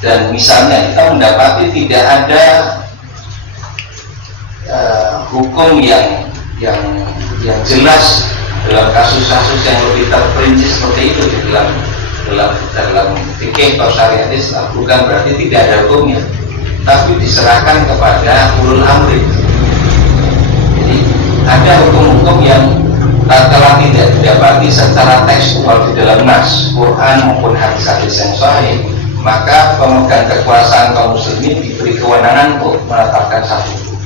dan misalnya kita mendapati tidak ada hukum yang jelas dalam kasus-kasus yang lebih terperinci seperti itu di dalam fikih atau syariat Islam, bukan berarti tidak ada hukumnya, tapi diserahkan kepada ulul amri. Jadi ada hukum-hukum yang tatkala tidak didapati secara tekstual di dalam nas Quran maupun hadis-hadis yang sahih, maka pemegang kekuasaan kaum muslimin diberi kewenangan untuk menetapkan satu hukum.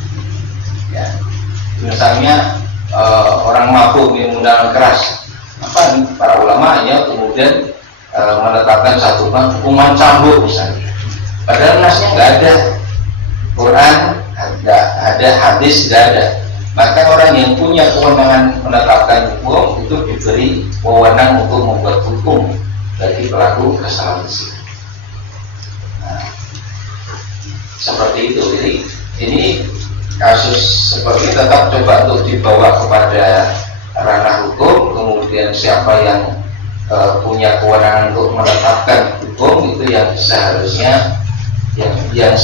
Ya. Misalnya orang mabuk minuman keras, apa para ulama ya kemudian menetapkan satu hukuman cambuk misalnya. Padahal nasnya nggak ada, Quran ada, hadis nggak ada. Maka orang yang punya kewenangan menetapkan hukum itu diberi wewenang untuk membuat hukum bagi pelaku kesalahan zina. Nah, seperti itu. Jadi ini kasus seperti tetap coba untuk dibawa kepada ranah hukum, kemudian siapa yang punya kewenangan untuk menetapkan hukum itu yang seharusnya yang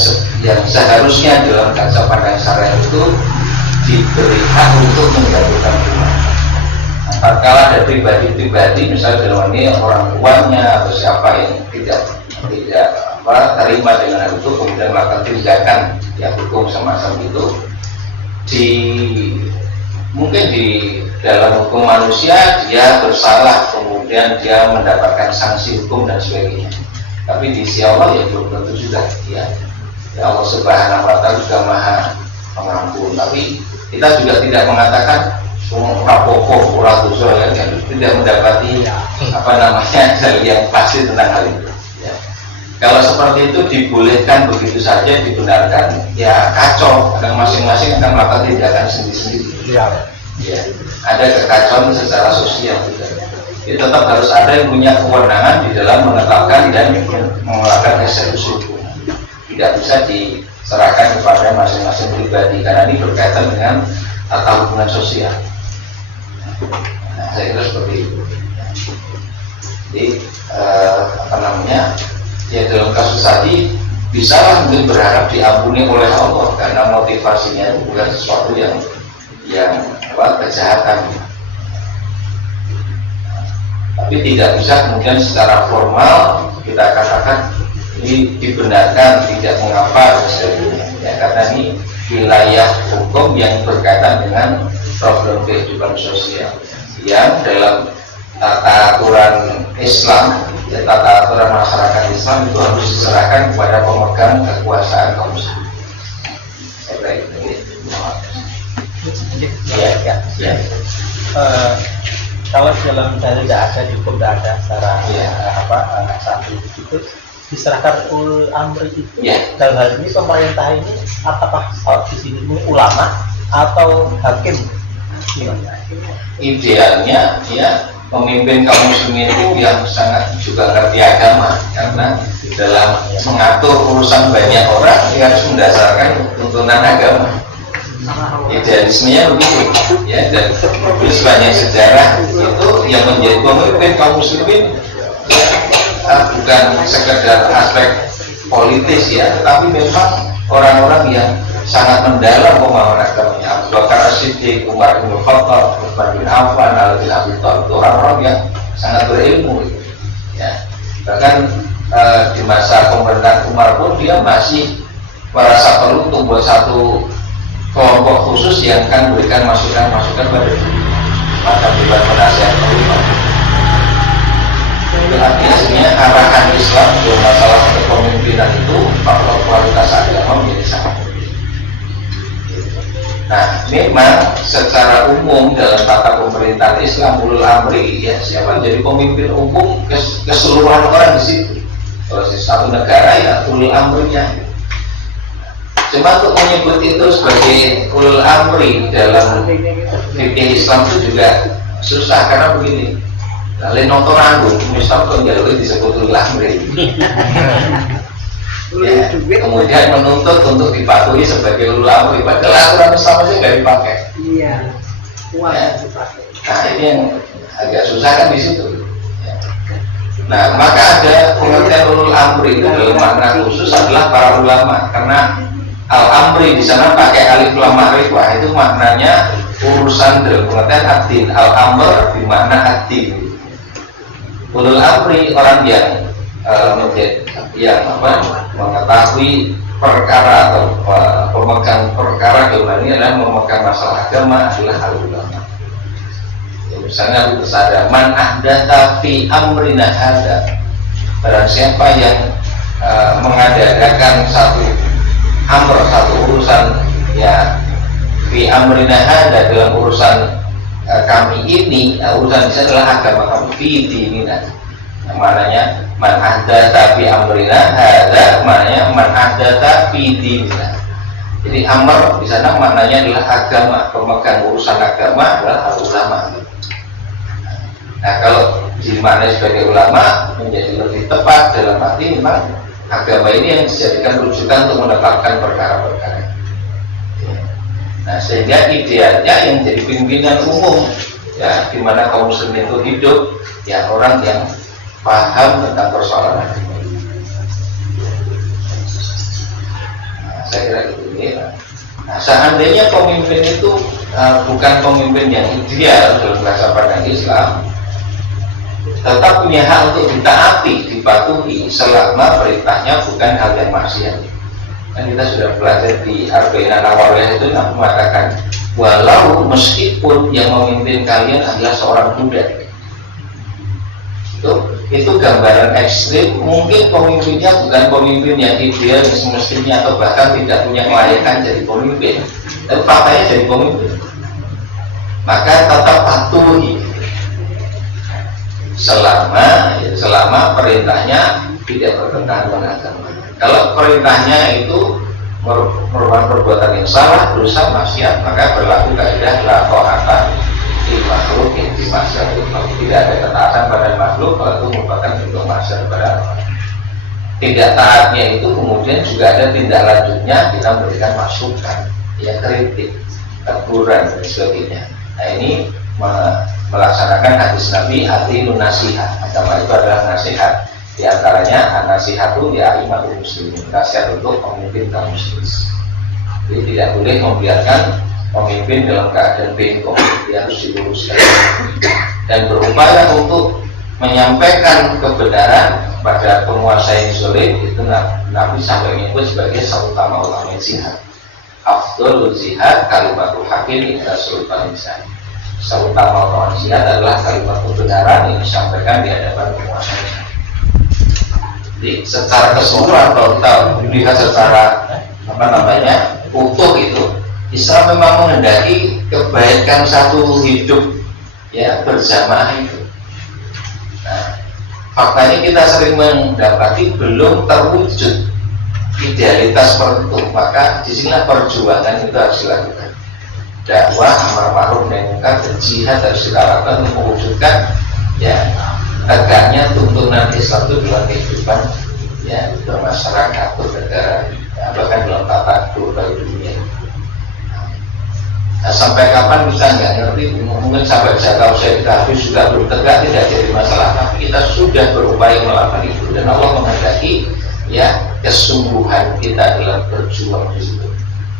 seharusnya dalam kaca pandang syariat itu diberi hak untuk menjatuhkan hukuman. Nah, tatkala ada pribadi-pribadi misalnya dalam ini orang tuanya atau siapa yang tidak terima dengan itu kemudian melakukan tindakan yang hukum semacam itu, mungkin di dalam hukum manusia dia bersalah kemudian dia mendapatkan sanksi hukum dan sebagainya, tapi di sisi Allah ya belum tentu juga, ya Allah Subhanahu wa Ta'ala juga maha pengampun. Tapi kita juga tidak mengatakan rapopo, dosa ya, dan tidak mendapati apa namanya dalil yang pasti tentang hal itu. Ya. Kalau seperti itu dibolehkan begitu saja, dibenarkan, ya kacau, karena masing-masing akan melakukan tindakan sendiri-sendiri. Iya. Ya, ada kekacauan secara sosial. Jadi tetap harus ada yang punya kewenangan di dalam menetapkan dan melakukan eksekusi hukum. Tidak bisa diserahkan kepada masing-masing pribadi karena ini berkaitan dengan tata hubungan sosial. Nah, saya kira seperti itu. Jadi apa namanya? Ya dalam kasus tadi bisa mungkin berharap diampuni oleh Allah karena motivasinya itu bukan sesuatu yang kejahatan. Tapi tidak bisa kemudian secara formal kita katakan ini dibenarkan, tidak mengapa dan sebagainya. Ya, karena ini wilayah hukum yang berkaitan dengan problem kehidupan sosial yang dalam tata aturan Islam, ya, tata aturan masyarakat Islam itu harus diserahkan kepada pemegang kekuasaan kaum muslim. Saya kira itu. Ya. Kalau dalam misalnya tidak ada di hukum, tidak ada secara satu itu diserahkan ulul amri itu. Dalam hal ini pemerintah ini apakah di sini ulama atau hakim? Idealnya ya pemimpin kaum muslimin itu yang sangat juga ngerti agama, karena dalam mengatur urusan banyak orang dia harus mendasarkan tuntunan agama. Idealismenya begitu ya, dan sebanyak sejarah itu yang menjadi pemimpin kaum muslimin ya, bukan sekedar aspek politis ya, tetapi memang orang-orang yang sangat mendalam pemahaman agamanya. Abu Bakar As-Siddiq, Umar bin Khattab, Utsman bin Affan, Ali bin Abi Thalib, itu orang-orang yang sangat berilmu ya. Bahkan di masa pemerintahan Umar pun dia masih merasa perlu untuk buat satu kelompok khusus yang akan memberikan masukan-masukan pada maka dewan penasihat Umar. Itu artinya sebenarnya arahan Islam dalam masalah kepemimpinan itu faktor kualitas agama menjadi sangat penting. Nah, memang secara umum dalam tata pemerintahan Islam ulul amri ya, siapa jadi pemimpin umum keseluruhan orang di situ. Kalau di satu negara ya ulul amrinya. Cuma untuk menyebut itu sebagai ulul amri dalam fikih Islam itu juga susah karena begini. Lalu nonton aku, misal kalau jalur disebut ulul amri. Ya, kemudian menuntut untuk dipatuhi sebagai ulul amri. Padahal aturan Islam aja nggak dipakai. Iya. Ya. Nah ini yang agak susah kan di situ. Ya. Nah maka ada pengertian ulul amri dalam makna khusus adalah para ulama, karena al-amri di sana pakai alif lam ma'rifah, itu maknanya urusan dalam pengertian ad-din. Al-amr bermakna ad-din. Ulul amri orang yang mengetahui perkara atau pemegang perkara agama ini adalah memegang masalah agama adalah al-ulama. Ya, misalnya ada man ahdatsa fi amrina hadza, barang siapa yang mengadakan satu urusan ya fi amrina hadza, dalam urusan kami ini, urusan ini adalah agama kami, fi dinina. Maknanya man ahdatsa fi amrina hadza, maknanya man ahdatsa fi dinina. Jadi amr di sana maknanya adalah agama, pemegang urusan agama adalah ulama. Nah, kalau dimaknai sebagai ulama menjadi lebih tepat dalam arti memang agama ini yang dijadikan rujukan untuk menetapkan perkara-perkara. Nah, sehingga idealnya yang jadi pimpinan umum ya, di mana kaum muslimin itu hidup ya orang yang paham tentang persoalan agama. Nah, saya kira itu ya. Nah, seandainya pemimpin itu bukan pemimpin yang ideal dalam bahasa pandang Islam, tetap punya hak untuk ditaati, dipatuhi selama perintahnya bukan hal yang maksiat. Kan kita sudah belajar di Arba'in An-Nawawiyah itu mengatakan walau meskipun yang memimpin kalian adalah seorang budak, itu gambaran ekstrim. Mungkin pemimpinnya bukan pemimpin yang ideal semestinya atau bahkan tidak punya kelayakan jadi pemimpin, tapi faktanya jadi pemimpin. maka tetap patuhi selama perintahnya tidak bertentangan dengan agama. Kalau perintahnya itu merupakan perbuatan yang salah, dosa, maksiat, maka berlaku kaidah la ta'ata fi makhluqin fi maksiatil khaliq. Tidak ada ketaatan pada makhluk kalau itu merupakan bentuk maksiat pada Allah. Tidak taatnya itu kemudian juga ada tindak lanjutnya, kita memberikan masukan, ya kritik, teguran dan sebagainya. Nah ini melaksanakan hadis Nabi atinun nasihat. Agama itu adalah nasihat. Di antaranya an-nasihatu ya imatul muslimin, nasihat untuk pemimpin kaum muslim. Jadi tidak boleh membiarkan pemimpin dalam keadaan bengkok, dia harus diluruskan dan berupaya untuk menyampaikan kebenaran pada penguasa yang sulit. Itu Nabi sampai menyebut sebagai utama jihad. Afdhalul jihad kalimatul hakim inda sultan lisan. Utama jihad adalah kalimat kebenaran yang disampaikan di hadapan penguasa. Jadi secara keseluruhan kalau kita lihat secara utuh itu, Islam memang menghendaki kebaikan satu hidup ya berjamaah itu. Nah, faktanya kita sering mendapati belum terwujud idealitas seperti itu, maka disinilah perjuangan itu harus dilakukan. Dakwah, amar ma'ruf nahi munkar, jihad harus dilakukan untuk mewujudkan ya tegaknya tuntunan Islam itu dalam kehidupan ya bermasyarakat, bernegara, ya, bahkan dalam tata global dunia. Nah, sampai kapan kita nggak ngerti, mungkin sampai jangka usia kita habis juga belum tegak, tidak jadi masalah, tapi kita sudah berupaya melakukan itu dan Allah menghendaki ya kesungguhan kita dalam berjuang di situ,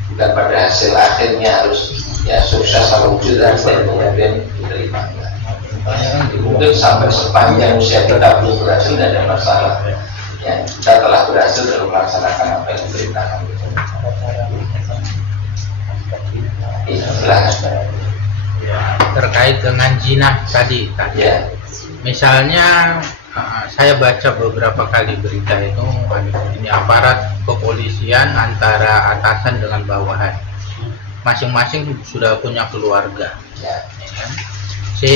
bukan pada hasil akhirnya harus ya sukses atau wujud dan kemudian diterima. Mungkin sampai sepanjang usia kita belum berhasil, tidak ada masalah. Ya, kita telah berhasil dalam melaksanakan apa yang diperintahkan. Terkait dengan zina tadi. Ya. Misalnya saya baca beberapa kali berita itu, ini aparat kepolisian antara atasan dengan bawahan, masing-masing sudah punya keluarga. Ya. Si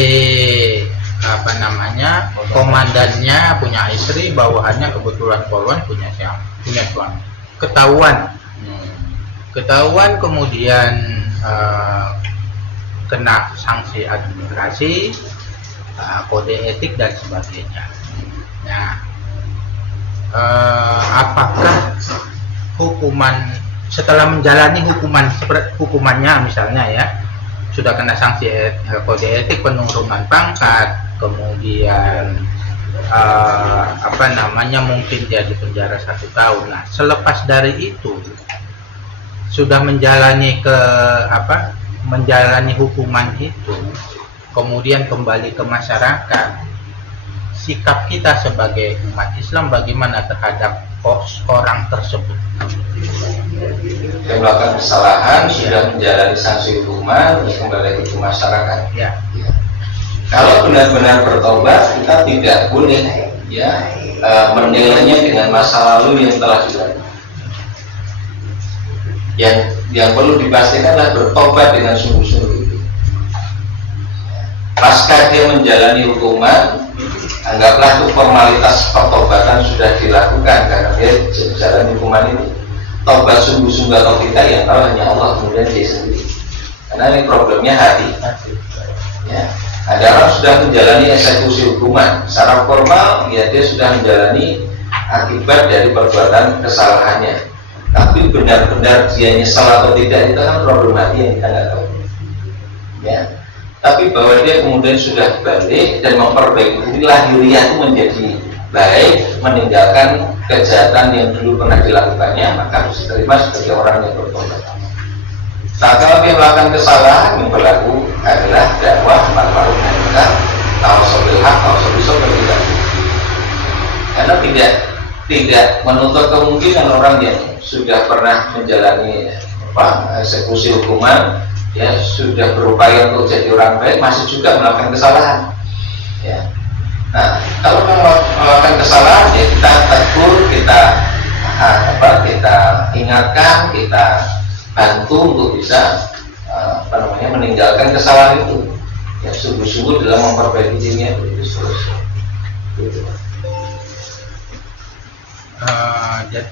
komandannya punya istri, bawahannya kebetulan polwan punya suami, ketahuan kemudian kena sanksi administrasi, kode etik dan sebagainya. Nah, apakah hukuman setelah menjalani hukumannya misalnya ya sudah kena sanksi kode etik, penurunan pangkat, kemudian mungkin dia di penjara 1 tahun. Nah, selepas dari itu sudah menjalani hukuman itu, kemudian kembali ke masyarakat, sikap kita sebagai umat Islam bagaimana terhadap orang tersebut? Yang melakukan kesalahan sudah menjalani sanksi hukuman, terus kembali ke masyarakat. Ya. Kalau benar-benar bertobat, kita tidak boleh ya menilainya dengan masa lalu yang telah dilakukan. Yang perlu dipastikan adalah bertobat dengan sungguh-sungguh itu. Pasca dia menjalani hukuman, anggaplah itu formalitas pertobatan sudah dilakukan karena dia menjalani hukuman itu. Tobat sungguh-sungguh atau tidak yang tahu hanya Allah, kemudian dia sendiri. Karena ini problemnya hati. Ya. Ada orang sudah menjalani eksekusi hukuman secara formal, ya dia sudah menjalani akibat dari perbuatan kesalahannya. Tapi benar-benar dia nyesal atau tidak itu kan problem hati yang kita nggak tahu. Ya. Tapi bahwa dia kemudian sudah balik dan memperbaiki lahiriah itu menjadi baik, meninggalkan kejahatan yang dulu pernah dilakukannya, maka harus diterima sebagai orang yang bertobat. Nah, kalau dia melakukan kesalahan, yang berlaku adalah dakwah amar ma'ruf nahi munkar, tawassul bil haq, tawassul bis sabr. Karena tidak menutup kemungkinan orang yang sudah pernah menjalani eksekusi hukuman, ya sudah berupaya untuk jadi orang baik, masih juga melakukan kesalahan. Ya. Nah, kalau melakukan kesalahan, ya kita tegur, kita ingatkan, kita bantu untuk bisa meninggalkan kesalahan itu. ya sungguh-sungguh dalam memperbaiki dirinya itu seterusnya. Gitu.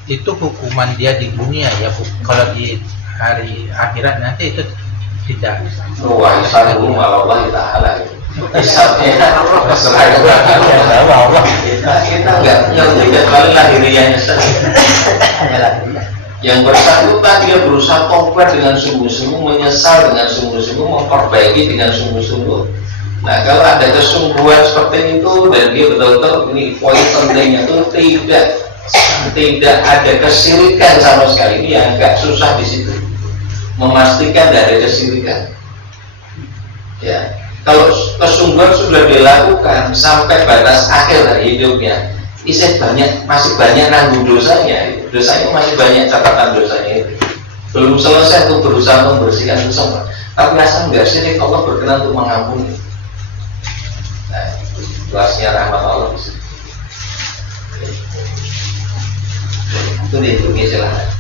Itu hukuman dia di dunia ya, kalau di hari akhirat nanti itu tidak. Wah, isaruhu Allah Ta'ala itu. Isarnya selain Allah. kita nggak ngerti kecuali lahiriahnya saja. Yang bersangkutan dia berusaha tobat dengan sungguh-sungguh, menyesal dengan sungguh-sungguh, memperbaiki dengan sungguh-sungguh. Nah, kalau ada kesungguhan seperti itu dan dia betul-betul, ini poin pentingnya itu tidak ada kesirikan sama sekali. Ini yang agak susah di situ, memastikan tidak ada kesirikan. Ya, kalau kesungguhan sudah dilakukan sampai batas akhir dari hidupnya, masih banyak nanggung dosanya masih banyak catatan dosanya itu, belum selesai untuk berusaha membersihkan itu semua, tapi asal enggak syirik, Allah berkenan untuk mengampuni. Nah, luasnya rahmat Allah di situ. Itu dihitungnya silahkan.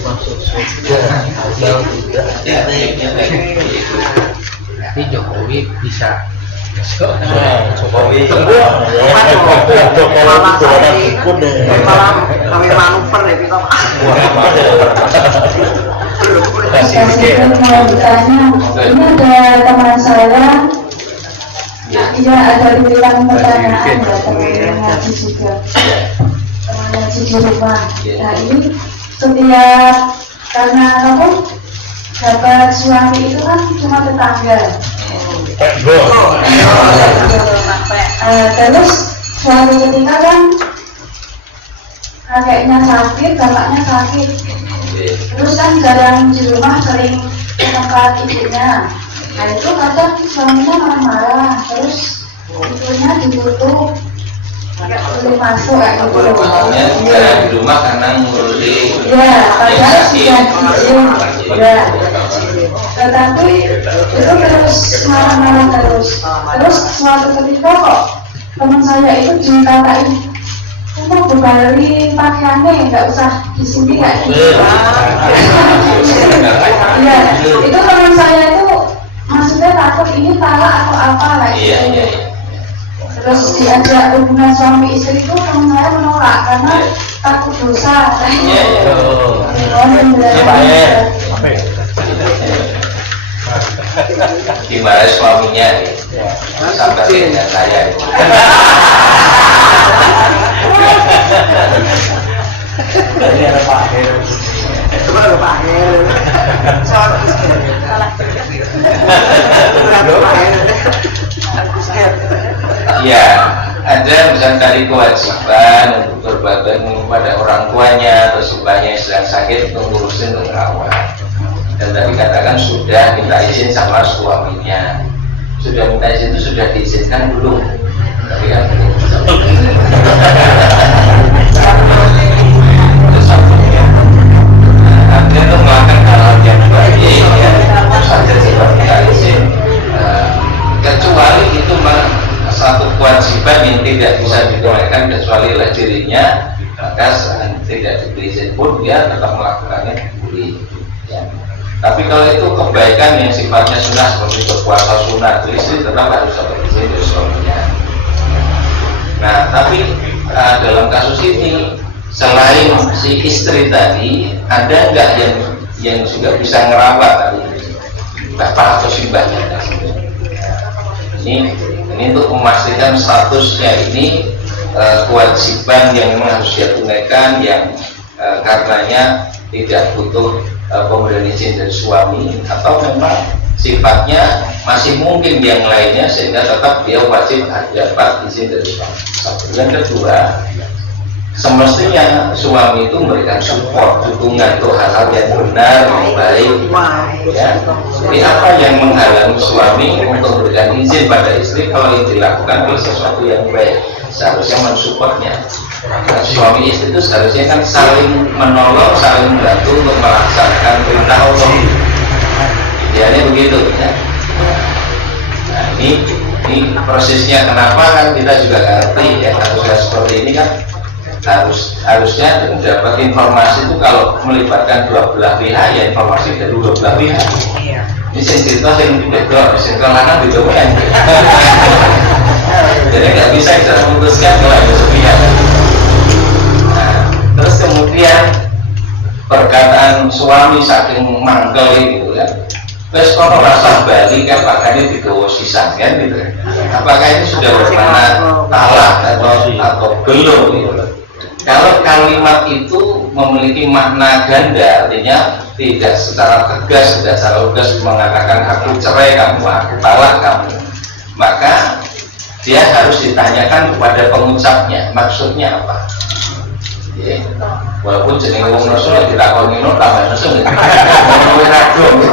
Masuk surga asal tidak. Tapi Jokowi bisa. Jokowi malah kami manuver ya kita. Saya mau bertanya, ini ada teman saya, dia ada bilang pertanyaan ya, teman ngaji juga, teman ngaji di rumah. Nah ini setiap karena apa? Dapat suami itu kan cuma tetangga. Terus suatu ketika kan kakeknya sakit, bapaknya sakit. Terus kan jarang di rumah, sering tempat ibunya. Nah itu kadang suaminya marah-marah, terus ibunya ditutup, boleh masuk kayak gitu. Jarang di rumah karena ngurusi. Ya, padahal sudah izin. Ya. Tetapi itu terus marah-marah terus. Terus suatu ketika kok teman saya itu dikatain, kamu kembali pakaiannya nggak usah di sini kayak gitu. Iya, itu teman saya itu maksudnya takut ini talak atau apa kayak gitu. Terus diajak hubungan suami istri itu teman saya menolak karena takut dosa. Dimarahi suaminya sampai dengan saya itu. Ini ada Pak Heru. Coba ada Pak Heru. Ya, ada misalnya tadi kewajiban untuk berbakti kepada orang tuanya atau sebagainya sedang sakit untuk ngurusin untuk rawat. Dan tadi katakan sudah minta izin sama suaminya. Sudah minta izin itu sudah diizinkan belum? Tapi kan artinya itu melakukan hal yang baik ya, saja tidak minta izin. Kecuali itu satu kewajiban yang tidak bisa ditunaikan kecuali oleh dirinya, maka tidak diberi izin pun dia tetap melakukannya boleh. Ya. Tapi kalau itu kebaikan yang sifatnya sunnah seperti berpuasa sunnah, istri tetap harus dapat izin dari suaminya. Nah, tapi dalam kasus ini selain si istri tadi, ada nggak yang juga bisa ngerawat tadi bapak atau si mbahnya? Ini untuk memastikan statusnya ini kewajiban yang memang harus dia tunaikan, yang karenanya tidak butuh pemberian izin dari suami, atau memang sifatnya masih mungkin yang lainnya sehingga tetap dia wajib dapat izin dari suami. Yang kedua, semestinya suami itu memberikan support, dukungan untuk hal-hal yang benar, yang baik. Ya. Jadi apa yang menghalangi suami untuk memberikan izin pada istri kalau yang dilakukan adalah sesuatu yang baik? Seharusnya mensupportnya. Nah, suami istri itu seharusnya kan saling menolong, saling membantu untuk melaksanakan perintah Allah. Idealnya begitu ya. Nah ini prosesnya kenapa kan kita juga ngerti ya, harusnya seperti ini kan harusnya dapat informasi itu kalau melibatkan dua belah pihak ya informasi dari dua belah pihak. Ini yang situ yang dibedok, di lanang didomen. Jadi nggak bisa kita memutuskan kalau itu sepihak. Nah, terus kemudian perkataan suami saking mangkel gitu kan. Terus kalau rasa balik kan pakainya digawa sisan kan gitu. Apakah ini sudah bermakna talak atau belum gitu. Kalau kalimat itu memiliki makna ganda, artinya tidak secara tegas, tidak secara lugas mengatakan aku cerai kamu, aku talak kamu, maka dia harus ditanyakan kepada pengucapnya, maksudnya apa? Ya. Walaupun jenis wong Rasul kita konino tambah Rasul, ngomongin ragu.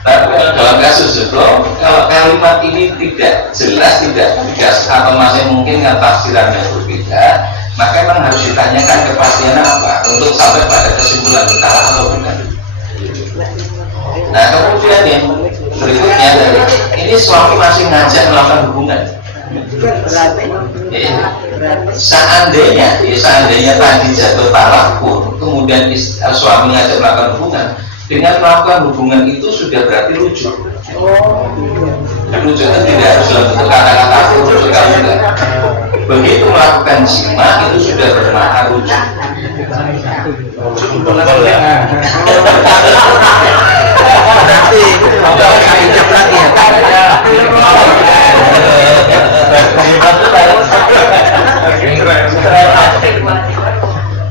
Tapi dalam kasus itu, kalau kalimat ini tidak jelas, tidak tegas, atau masih mungkin tafsiran yang berbeda, maka memang harus ditanyakan kepastiannya apa untuk sampai pada kesimpulan talak atau bukan. Nah kemudian yang berikutnya ini suami masih ngajak melakukan hubungan. Seandainya tadi jatuh talak pun, kemudian suami ngajak melakukan hubungan, dengan melakukan hubungan itu sudah berarti rujuk. Rujuk itu tidak harus dalam bentuk kata-kata rujuk kamu enggak. Begitu melakukan jima itu sudah bermakna rujuk. Nanti hijab lagi ya.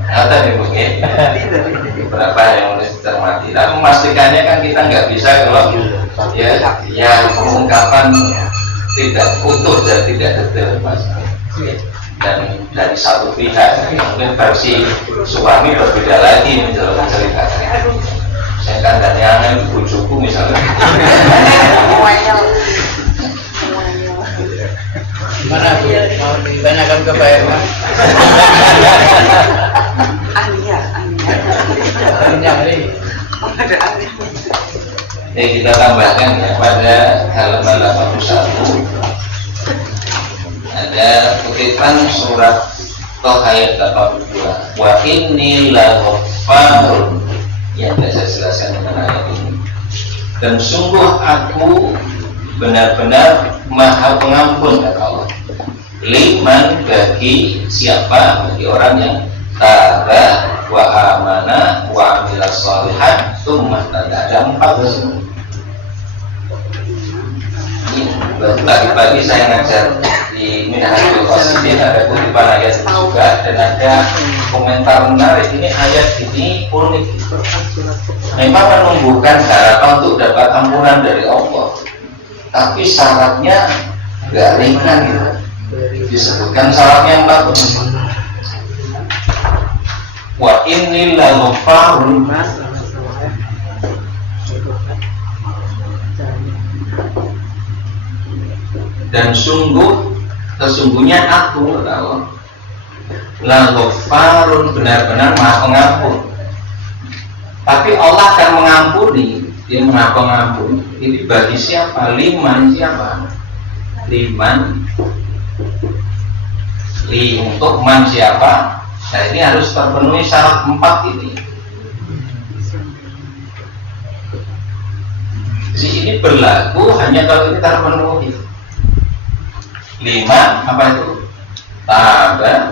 Ada nih mungkin beberapa yang harus dicermati. Tapi memastikannya kan kita nggak bisa kalau ya yang pengungkapan tidak utuh dan tidak detail mas. Dan dari satu pihak mungkin versi suami berbeda lagi menjelaskan cerita. Saya kan dari aneh bujuku misalnya. Gimana tuh? Mau ditanyakan ke Pak Irman? Kita tambahkan ya pada halaman 81 ada kutipan surat Toh ayat 82. Wa inni laghaffarun. Ya, saya jelaskan dengan ayat ini. Dan sungguh aku benar-benar maha pengampun kata Allah. Liman bagi siapa? Bagi orang yang taba wa amana wa amila sholihan tsumma ada 4. Pagi-pagi saya ngajar di Minhajul Qasidin, ada kutipan ayat juga dan ada komentar menarik. Ini ayat ini unik. Memang menumbuhkan harapan untuk dapat ampunan dari Allah, tapi syaratnya nggak ringan gitu. Disebutkan syaratnya 4. Wa inni laghaffarun. Dan sesungguhnya aku tahu laghaffarun, benar-benar maha pengampun. Tapi Allah akan mengampuni, dia maha pengampun. Ini bagi siapa? Liman siapa? Liman untuk man siapa? Nah ini harus terpenuhi syarat 4 ini. Jadi ini berlaku hanya kalau kita terpenuhi. 5 apa itu? Taba,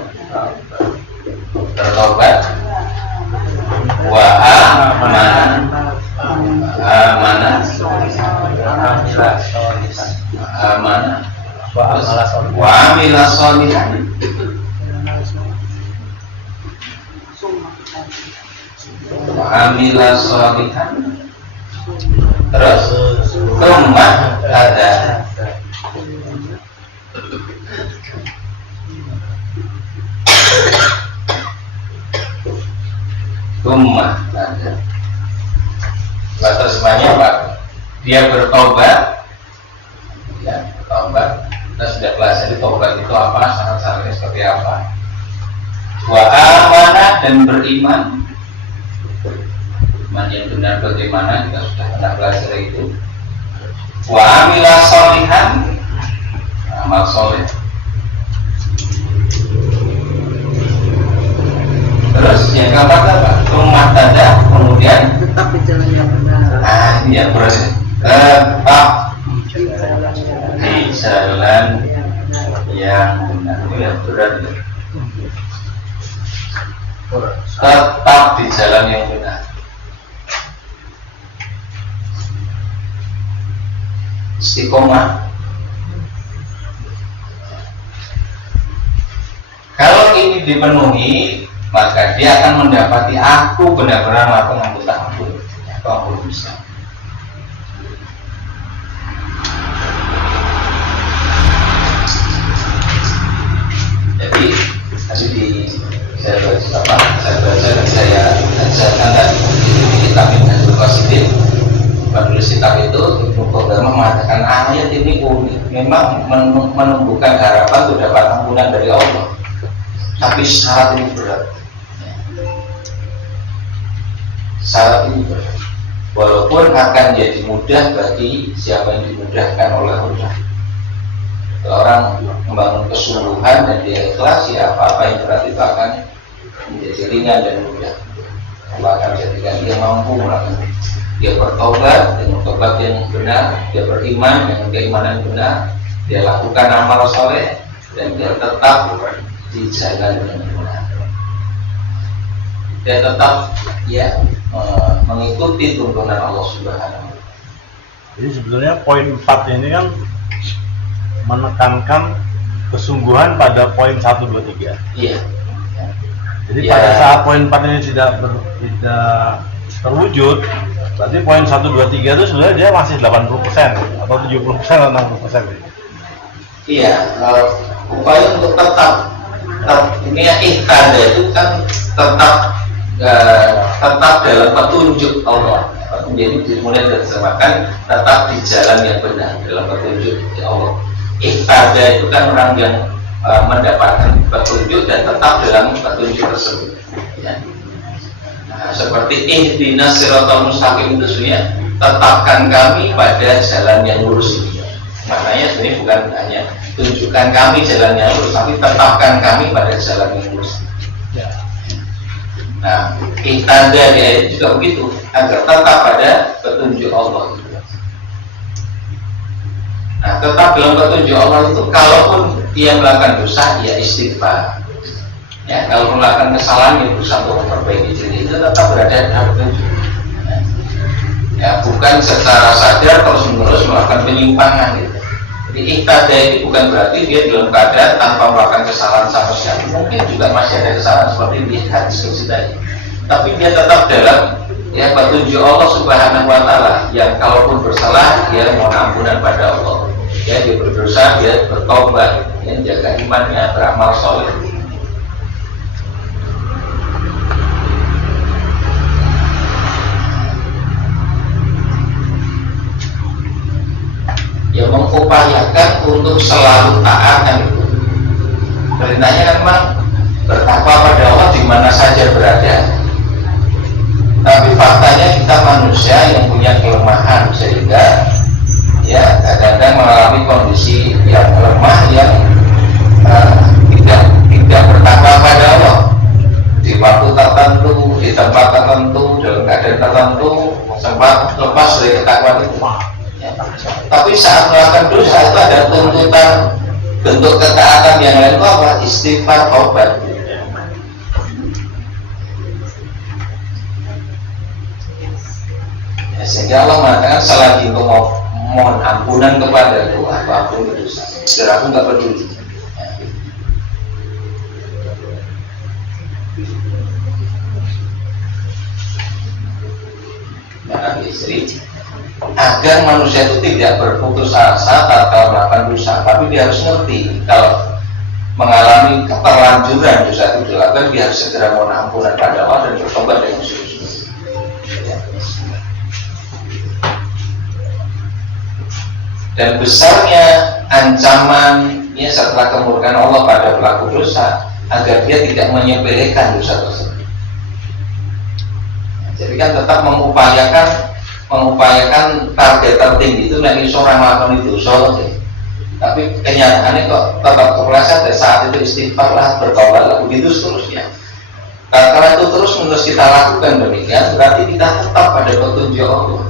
bertobat, wa amanah, wa amila sholihan. Wa amila sholihan. Terus tsumma ada. Tsumma ada. Bahasa semuanya Pak. Dia bertobat. Ya, bertobat. Kita sudah pelajari tobat itu apa, syarat-syaratnya seperti apa. Wa amanah dan beriman. Iman yang benar bagaimana kita sudah pernah belajar itu. Wa amila sholihan, amal soleh. Terus yang keempat apa? Rumah tangga, kemudian Tetap di jalan yang benar. ini yang berat. Tetap di jalan yang benar. Ini yang berat. Tetap di jalan yang benar. Istiqomah. Kalau ini dipenuhi, maka dia akan mendapati aku benar-benar melakukan anggota ampun. Aku ampun bisa. Jadi tadi saya baca dan saya ajarkan tadi di kitab Minhajul Qasidin. Penulis kitab itu Ibnu Qudamah mengatakan ayat ini unik, memang menumbuhkan harapan untuk dapat ampunan dari Allah. Tapi syarat ini berat. Syarat ini berat. Walaupun akan jadi mudah bagi siapa yang dimudahkan oleh Allah. Kalau orang membangun kesungguhan dan dia ikhlas, ya apa-apa yang berat itu akan menjadi ringan dan mudah. Allah akan jadikan dia mampu melakukan. Dia bertobat dengan tobat yang benar, dia beriman dengan keimanan yang benar, dia lakukan amal soleh dan dia tetap di jalan yang benar. Dia tetap mengikuti tuntunan Allah Subhanahu. Jadi sebetulnya poin 4 ini kan menekankan kesungguhan pada poin 1, 2, 3. Iya. Jadi pada saat poin 4 ini tidak terwujud, berarti poin 1, 2, 3 itu sebenarnya dia masih 80% atau 70% atau 60%. Iya, upaya untuk tetap ini ya ikhtiar itu kan tetap dalam petunjuk Allah. Jadi dimulai diterjemahkan tetap di jalan yang benar dalam petunjuk Allah. Ikhtiar itu kan orang yang mendapatkan petunjuk dan tetap dalam petunjuk tersebut. Ya. Nah, seperti ihdinas siratal mustaqim itu sebenarnya tetapkan kami pada jalan yang lurus ini. Maknanya sebenarnya bukan hanya tunjukkan kami jalan yang lurus, tapi tetapkan kami pada jalan yang lurus. Nah, tanda di ayat juga begitu, agar tetap pada petunjuk Allah. Nah, tetap dalam petunjuk Allah itu, kalaupun dia melakukan dosa, ya istighfar. Ya, kalau melakukan kesalahan, ya berusaha untuk memperbaiki diri, itu tetap berada dalam petunjuk. Ya, bukan secara sadar terus-menerus melakukan penyimpangan. Gitu. Jadi ikhtiar ini bukan berarti dia dalam keadaan tanpa melakukan kesalahan sama sekali. Mungkin juga masih ada kesalahan seperti di hadis tadi. Tapi dia tetap dalam petunjuk Allah Subhanahu wa taala yang kalaupun bersalah dia mohon ampunan pada Allah. Ya, dia berdosa, dia bertobat, dia jaga imannya, beramal soleh. Ya, mengupayakan untuk selalu taat kan itu. Perintahnya kan memang bertakwa pada Allah di mana saja berada. Tapi faktanya kita manusia yang punya kelemahan sehingga ya kadang-kadang mengalami kondisi yang lemah yang tidak bertakwa pada Allah di waktu tertentu, di tempat tertentu, dalam keadaan tertentu sempat lepas dari ketakwaan itu. Tapi saat melakukan dosa itu ada tuntutan bentuk ketaatan yang lain itu apa? Istighfar, taubat. Ya, sehingga Allah mengatakan selagi engkau mohon ampunan kepada aku ampun dosa. Saudara aku nggak peduli. Nah, istri agar manusia itu tidak berputus asa tatkala melakukan dosa, tapi dia harus ngerti kalau mengalami keterlanjuran dosa itu dilakukan, dia harus segera mohon ampunan pada Allah dan bertobat dengan sungguh-sungguh. Ya. Dan besarnya ancamannya setelah kemurkaan Allah pada pelaku dosa agar dia tidak menyepelekan dosa tersebut. Jadi kan tetap mengupayakan target tertinggi itu nanti seorang melakukan itu dosa, tapi kenyataannya kok tetap kepleset. Saat itu istighfar lah, bertobat lah, begitu seterusnya. Kalau itu terus kita lakukan demikian, berarti kita tetap pada petunjuk Allah.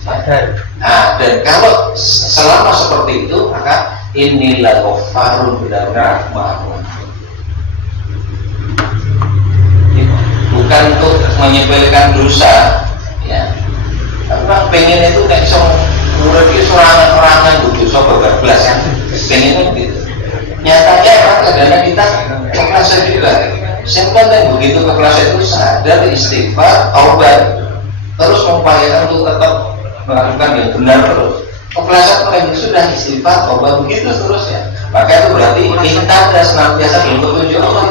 Sadar. Nah, dan kalau selama seperti itu, maka inilah ghafarun, benar-benar maha pengampun. Bukan untuk menyepelekan dosa, ya. Karena pengen itu kayak murid itu serangan-serangan dosa berbablas kan, pengennya begitu. Nyatanya kadang-kadang kita kepleset juga. Yang begitu kepleset itu sadar, istighfar, taubat, terus mengupayakan untuk tetap melakukan yang benar terus. Kepleset itu sudah istighfar, taubat begitu terus ya. Maka itu berarti kita dan senantiasa belum petunjuk Allah.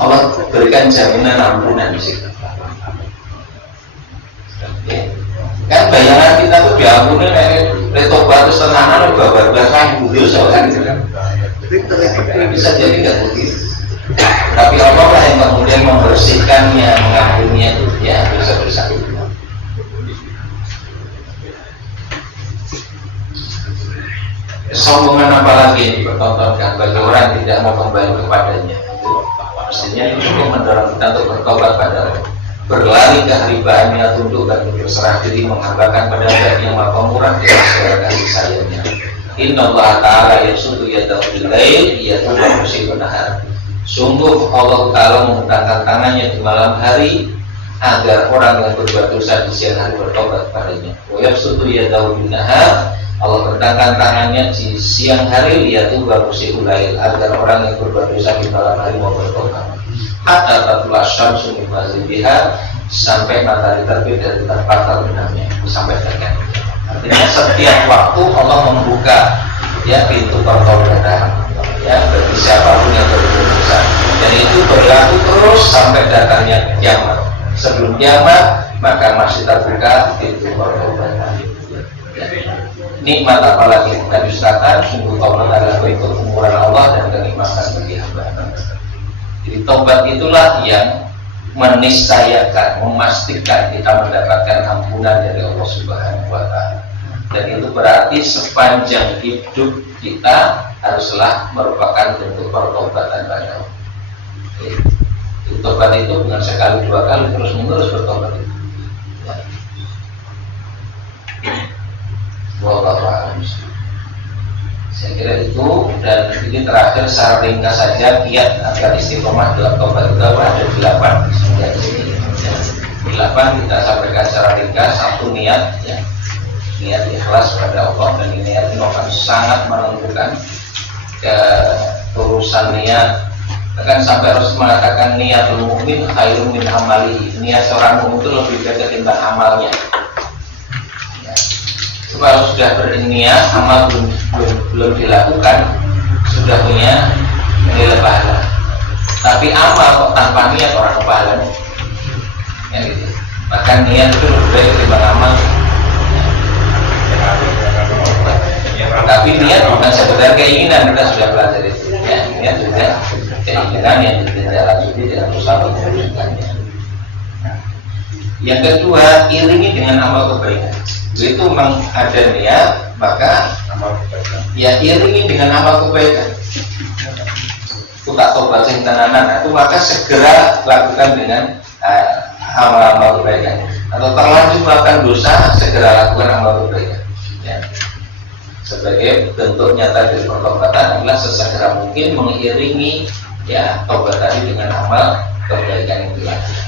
Allah berikan jaminan ampunan di situ. Kan bayangan kita tuh diampuni nek tobat terus tenanan babar belasan dosa kan gitu kan. Bisa jadi nggak begitu. Tapi Allah lah yang kemudian membersihkannya, mengampuninya itu ya dosa-dosa itu. Kesombongan apa lagi yang dipertontonkan bagi orang yang tidak mau kembali kepadanya? Mestinya itu untuk mendorong kita untuk bertobat pada Allah, berlari ke haribaannya, tunduk dan berserah diri, menghambakan pada Allah yang maha pemurah dan segala kasih sayangnya. Inna Allah Ta'ala yasudu yadahu bilail yatuba musibun nahar. Sungguh Allah Ta'ala mengentangkan tangannya di malam hari agar orang yang berbuat dosa di siang hari bertobat padanya. Wa yasudu yadahu bin nahar, Allah bentangkan tangannya di siang hari yatuba musibun lail agar orang yang berbuat dosa di malam hari mau bertobat. Hatta tatlu'a syamsu min maghribiha, sampai matahari terbit dari tempat terbenamnya, sampai terang. Artinya setiap waktu Allah membuka ya pintu pertobatan ya bagi siapapun yang berbuat dosa, dan itu berlaku terus sampai datangnya kiamat. Sebelum kiamat maka masih terbuka pintu pertobatan. Ya. Nikmat apalagi kita dustakan, sungguh taubat adalah bentuk kemurahan Allah dan kenikmatan bagi hamba. Jadi taubat itulah yang menistayakan, memastikan kita mendapatkan ampunan dari Allah Subhanahu wa Ta'ala. Dan itu berarti sepanjang hidup kita haruslah merupakan bentuk pertobatan pada Allah. Tobat itu bukan sekali dua kali, terus menerus bertobat itu. Wallahu a'lam. Saya kira itu, dan ini terakhir secara ringkas saja kiat agar istiqomah dalam tobat itu ada 8 ya, 8 kita sampaikan secara ringkas. Satu, niat ya, niat ikhlas pada Allah, dan niat itu akan sangat menentukan urusan niat. Bahkan sampai harus mengatakan niatul mukmin khairun min amali, niat seorang mukmin itu lebih baik ketimbang amalnya. Kalau sudah berniat, amal belum dilakukan, sudah punya nilai pahala. Tapi amal tanpa niat orang pahalanya, ya gitu. Bahkan niat itu lebih baik ketimbang amal. Tapi niat bukan sekedar keinginan, kita sudah pelajari. Ya, niat juga keinginan yang ditindaklanjuti dengan usaha mewujudkannya. Yang kedua, iringi dengan amal kebaikan. Itu memang ada niat, maka ya iringi dengan amal kebaikan. Itu tak tobat sing tenanan, itu maka segera lakukan dengan amal-amal kebaikan. Atau terlanjur melakukan dosa, segera lakukan amal kebaikan. Ya. Sebagai bentuk nyata dari pertobatan adalah sesegera mungkin mengiringi ya tobat tadi dengan amal kebaikan yang dilakukan.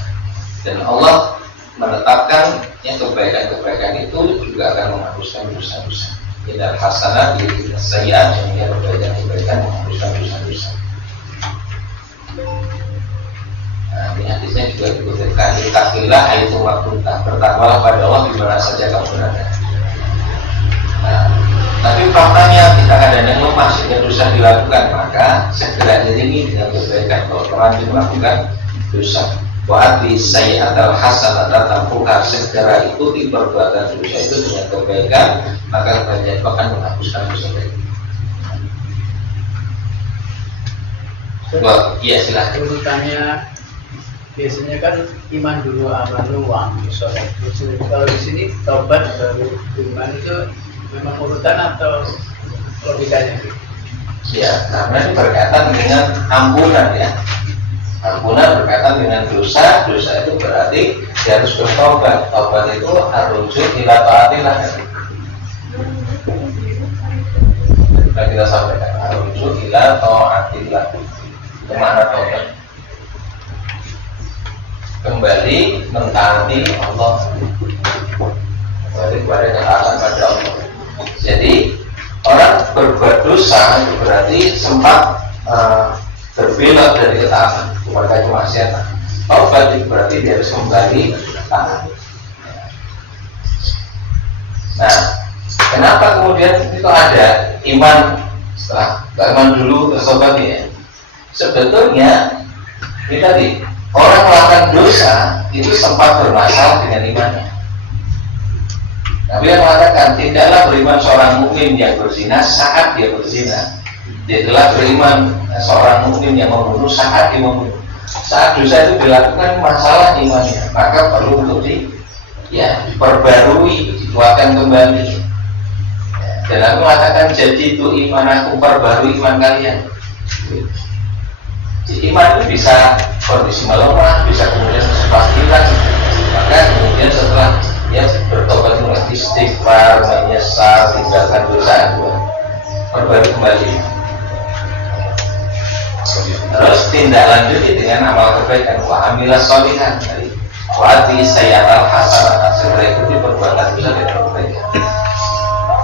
Dan Allah menetapkan yang kebaikan-kebaikan itu juga akan menghapuskan dosa-dosa. Tidak hasanah di sayyi'at, yang kebaikan-kebaikan menghapuskan dosa-dosa. Nah, ini hadisnya juga dikutipkan, "Ittaqillah haitsu ma kunta", bertakwalah pada Allah di mana saja kamu berada. Nah, tapi faktanya kita kadang-kadang lemah sehingga dosa dilakukan, maka segera iringi dengan kebaikan. Kalau terlanjur melakukan dosa, wa'ati sayyi'atal hasanata tampuha, segera ikuti perbuatan dosa itu dengan kebaikan, maka kebaikan itu akan menghapuskan dosa itu. Iya silahkan. Urutannya biasanya kan iman dulu, amal dulu, sholat. Kalau di sini taubat baru iman, itu memang urutan atau logikanya? Ya, karena ini berkaitan dengan ampunan ya. Ampunan berkaitan dengan dosa, dosa itu berarti dia harus bertobat. Tobat itu arujud ila taatillah. Kita sampaikan arujud ila taatillah. Kemana tobat? Kembali mentaati Allah, kembali kepada ketaatan pada Allah. Jadi orang berbuat dosa itu berarti sempat berbelok dari ketaatan kepada kemaksiatan. Taubat itu berarti dia harus kembali taat. Nah, kenapa kemudian itu ada iman setelah iman dulu terus taubat ya? Sebetulnya ini tadi orang melakukan dosa itu sempat bermasalah dengan imannya. Nabi yang mengatakan tidaklah beriman seorang mukmin yang berzina saat dia berzina. Dia telah beriman seorang mukmin yang membunuh saat dia membunuh. Saat dosa itu dilakukan masalah imannya, maka perlu untuk diperbarui, dikuatkan kembali. Dan aku mengatakan jadi itu iman aku, perbarui iman kalian. Jadi iman itu bisa kondisi melemah, bisa kemudian sempat hilang. Maka kemudian setelah dia bertobat mulai istighfar, menyesal, tinggalkan dosa, perbarui kembali. Terus tindak lanjuti dengan amal kebaikan. Wa amilas sholihan. Wa ati sayyatal hasanah. Segera ikuti perbuatan dosa dan kebaikan.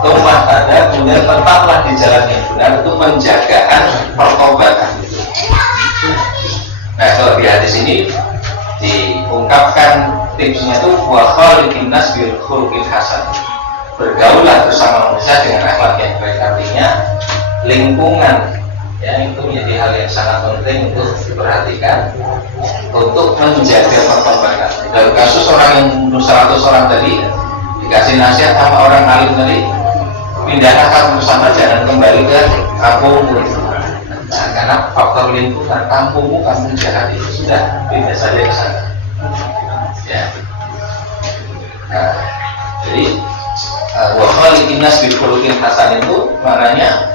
Tumpah pada kemudian tetaplah di jalan yang benar untuk menjagaan pertobatan itu. Nah, kalau di hadis ini diungkapkan tipsnya itu wa khaliqin nas bil khuluqil hasan. Bergaulah bersama manusia dengan akhlak yang baik, artinya lingkungan ya itu menjadi hal yang sangat penting untuk diperhatikan untuk menjaga perkembangan. Dalam kasus orang yang membunuh 100 orang tadi dikasih nasihat sama orang alim tadi, pindahlah kamu bersama, jangan kembali ke kampungmu. Nah, karena faktor lingkungan kampungmu kamu jahat itu sudah pindah saja ke sana. Ya. Nah, jadi wa khaliqin nas bil khuluqil hasan itu maknanya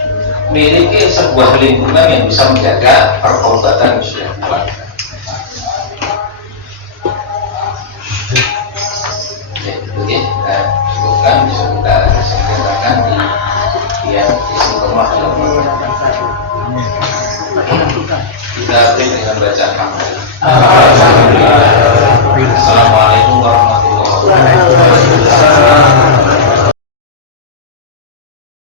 miliki sebuah lingkungan yang bisa menjaga pertobatan yang sudah kuat. Oke, kita cukupkan, bisa kita sempurnakan di isi rumah dalam kita dengan bacaan Alhamdulillah. Assalamualaikum.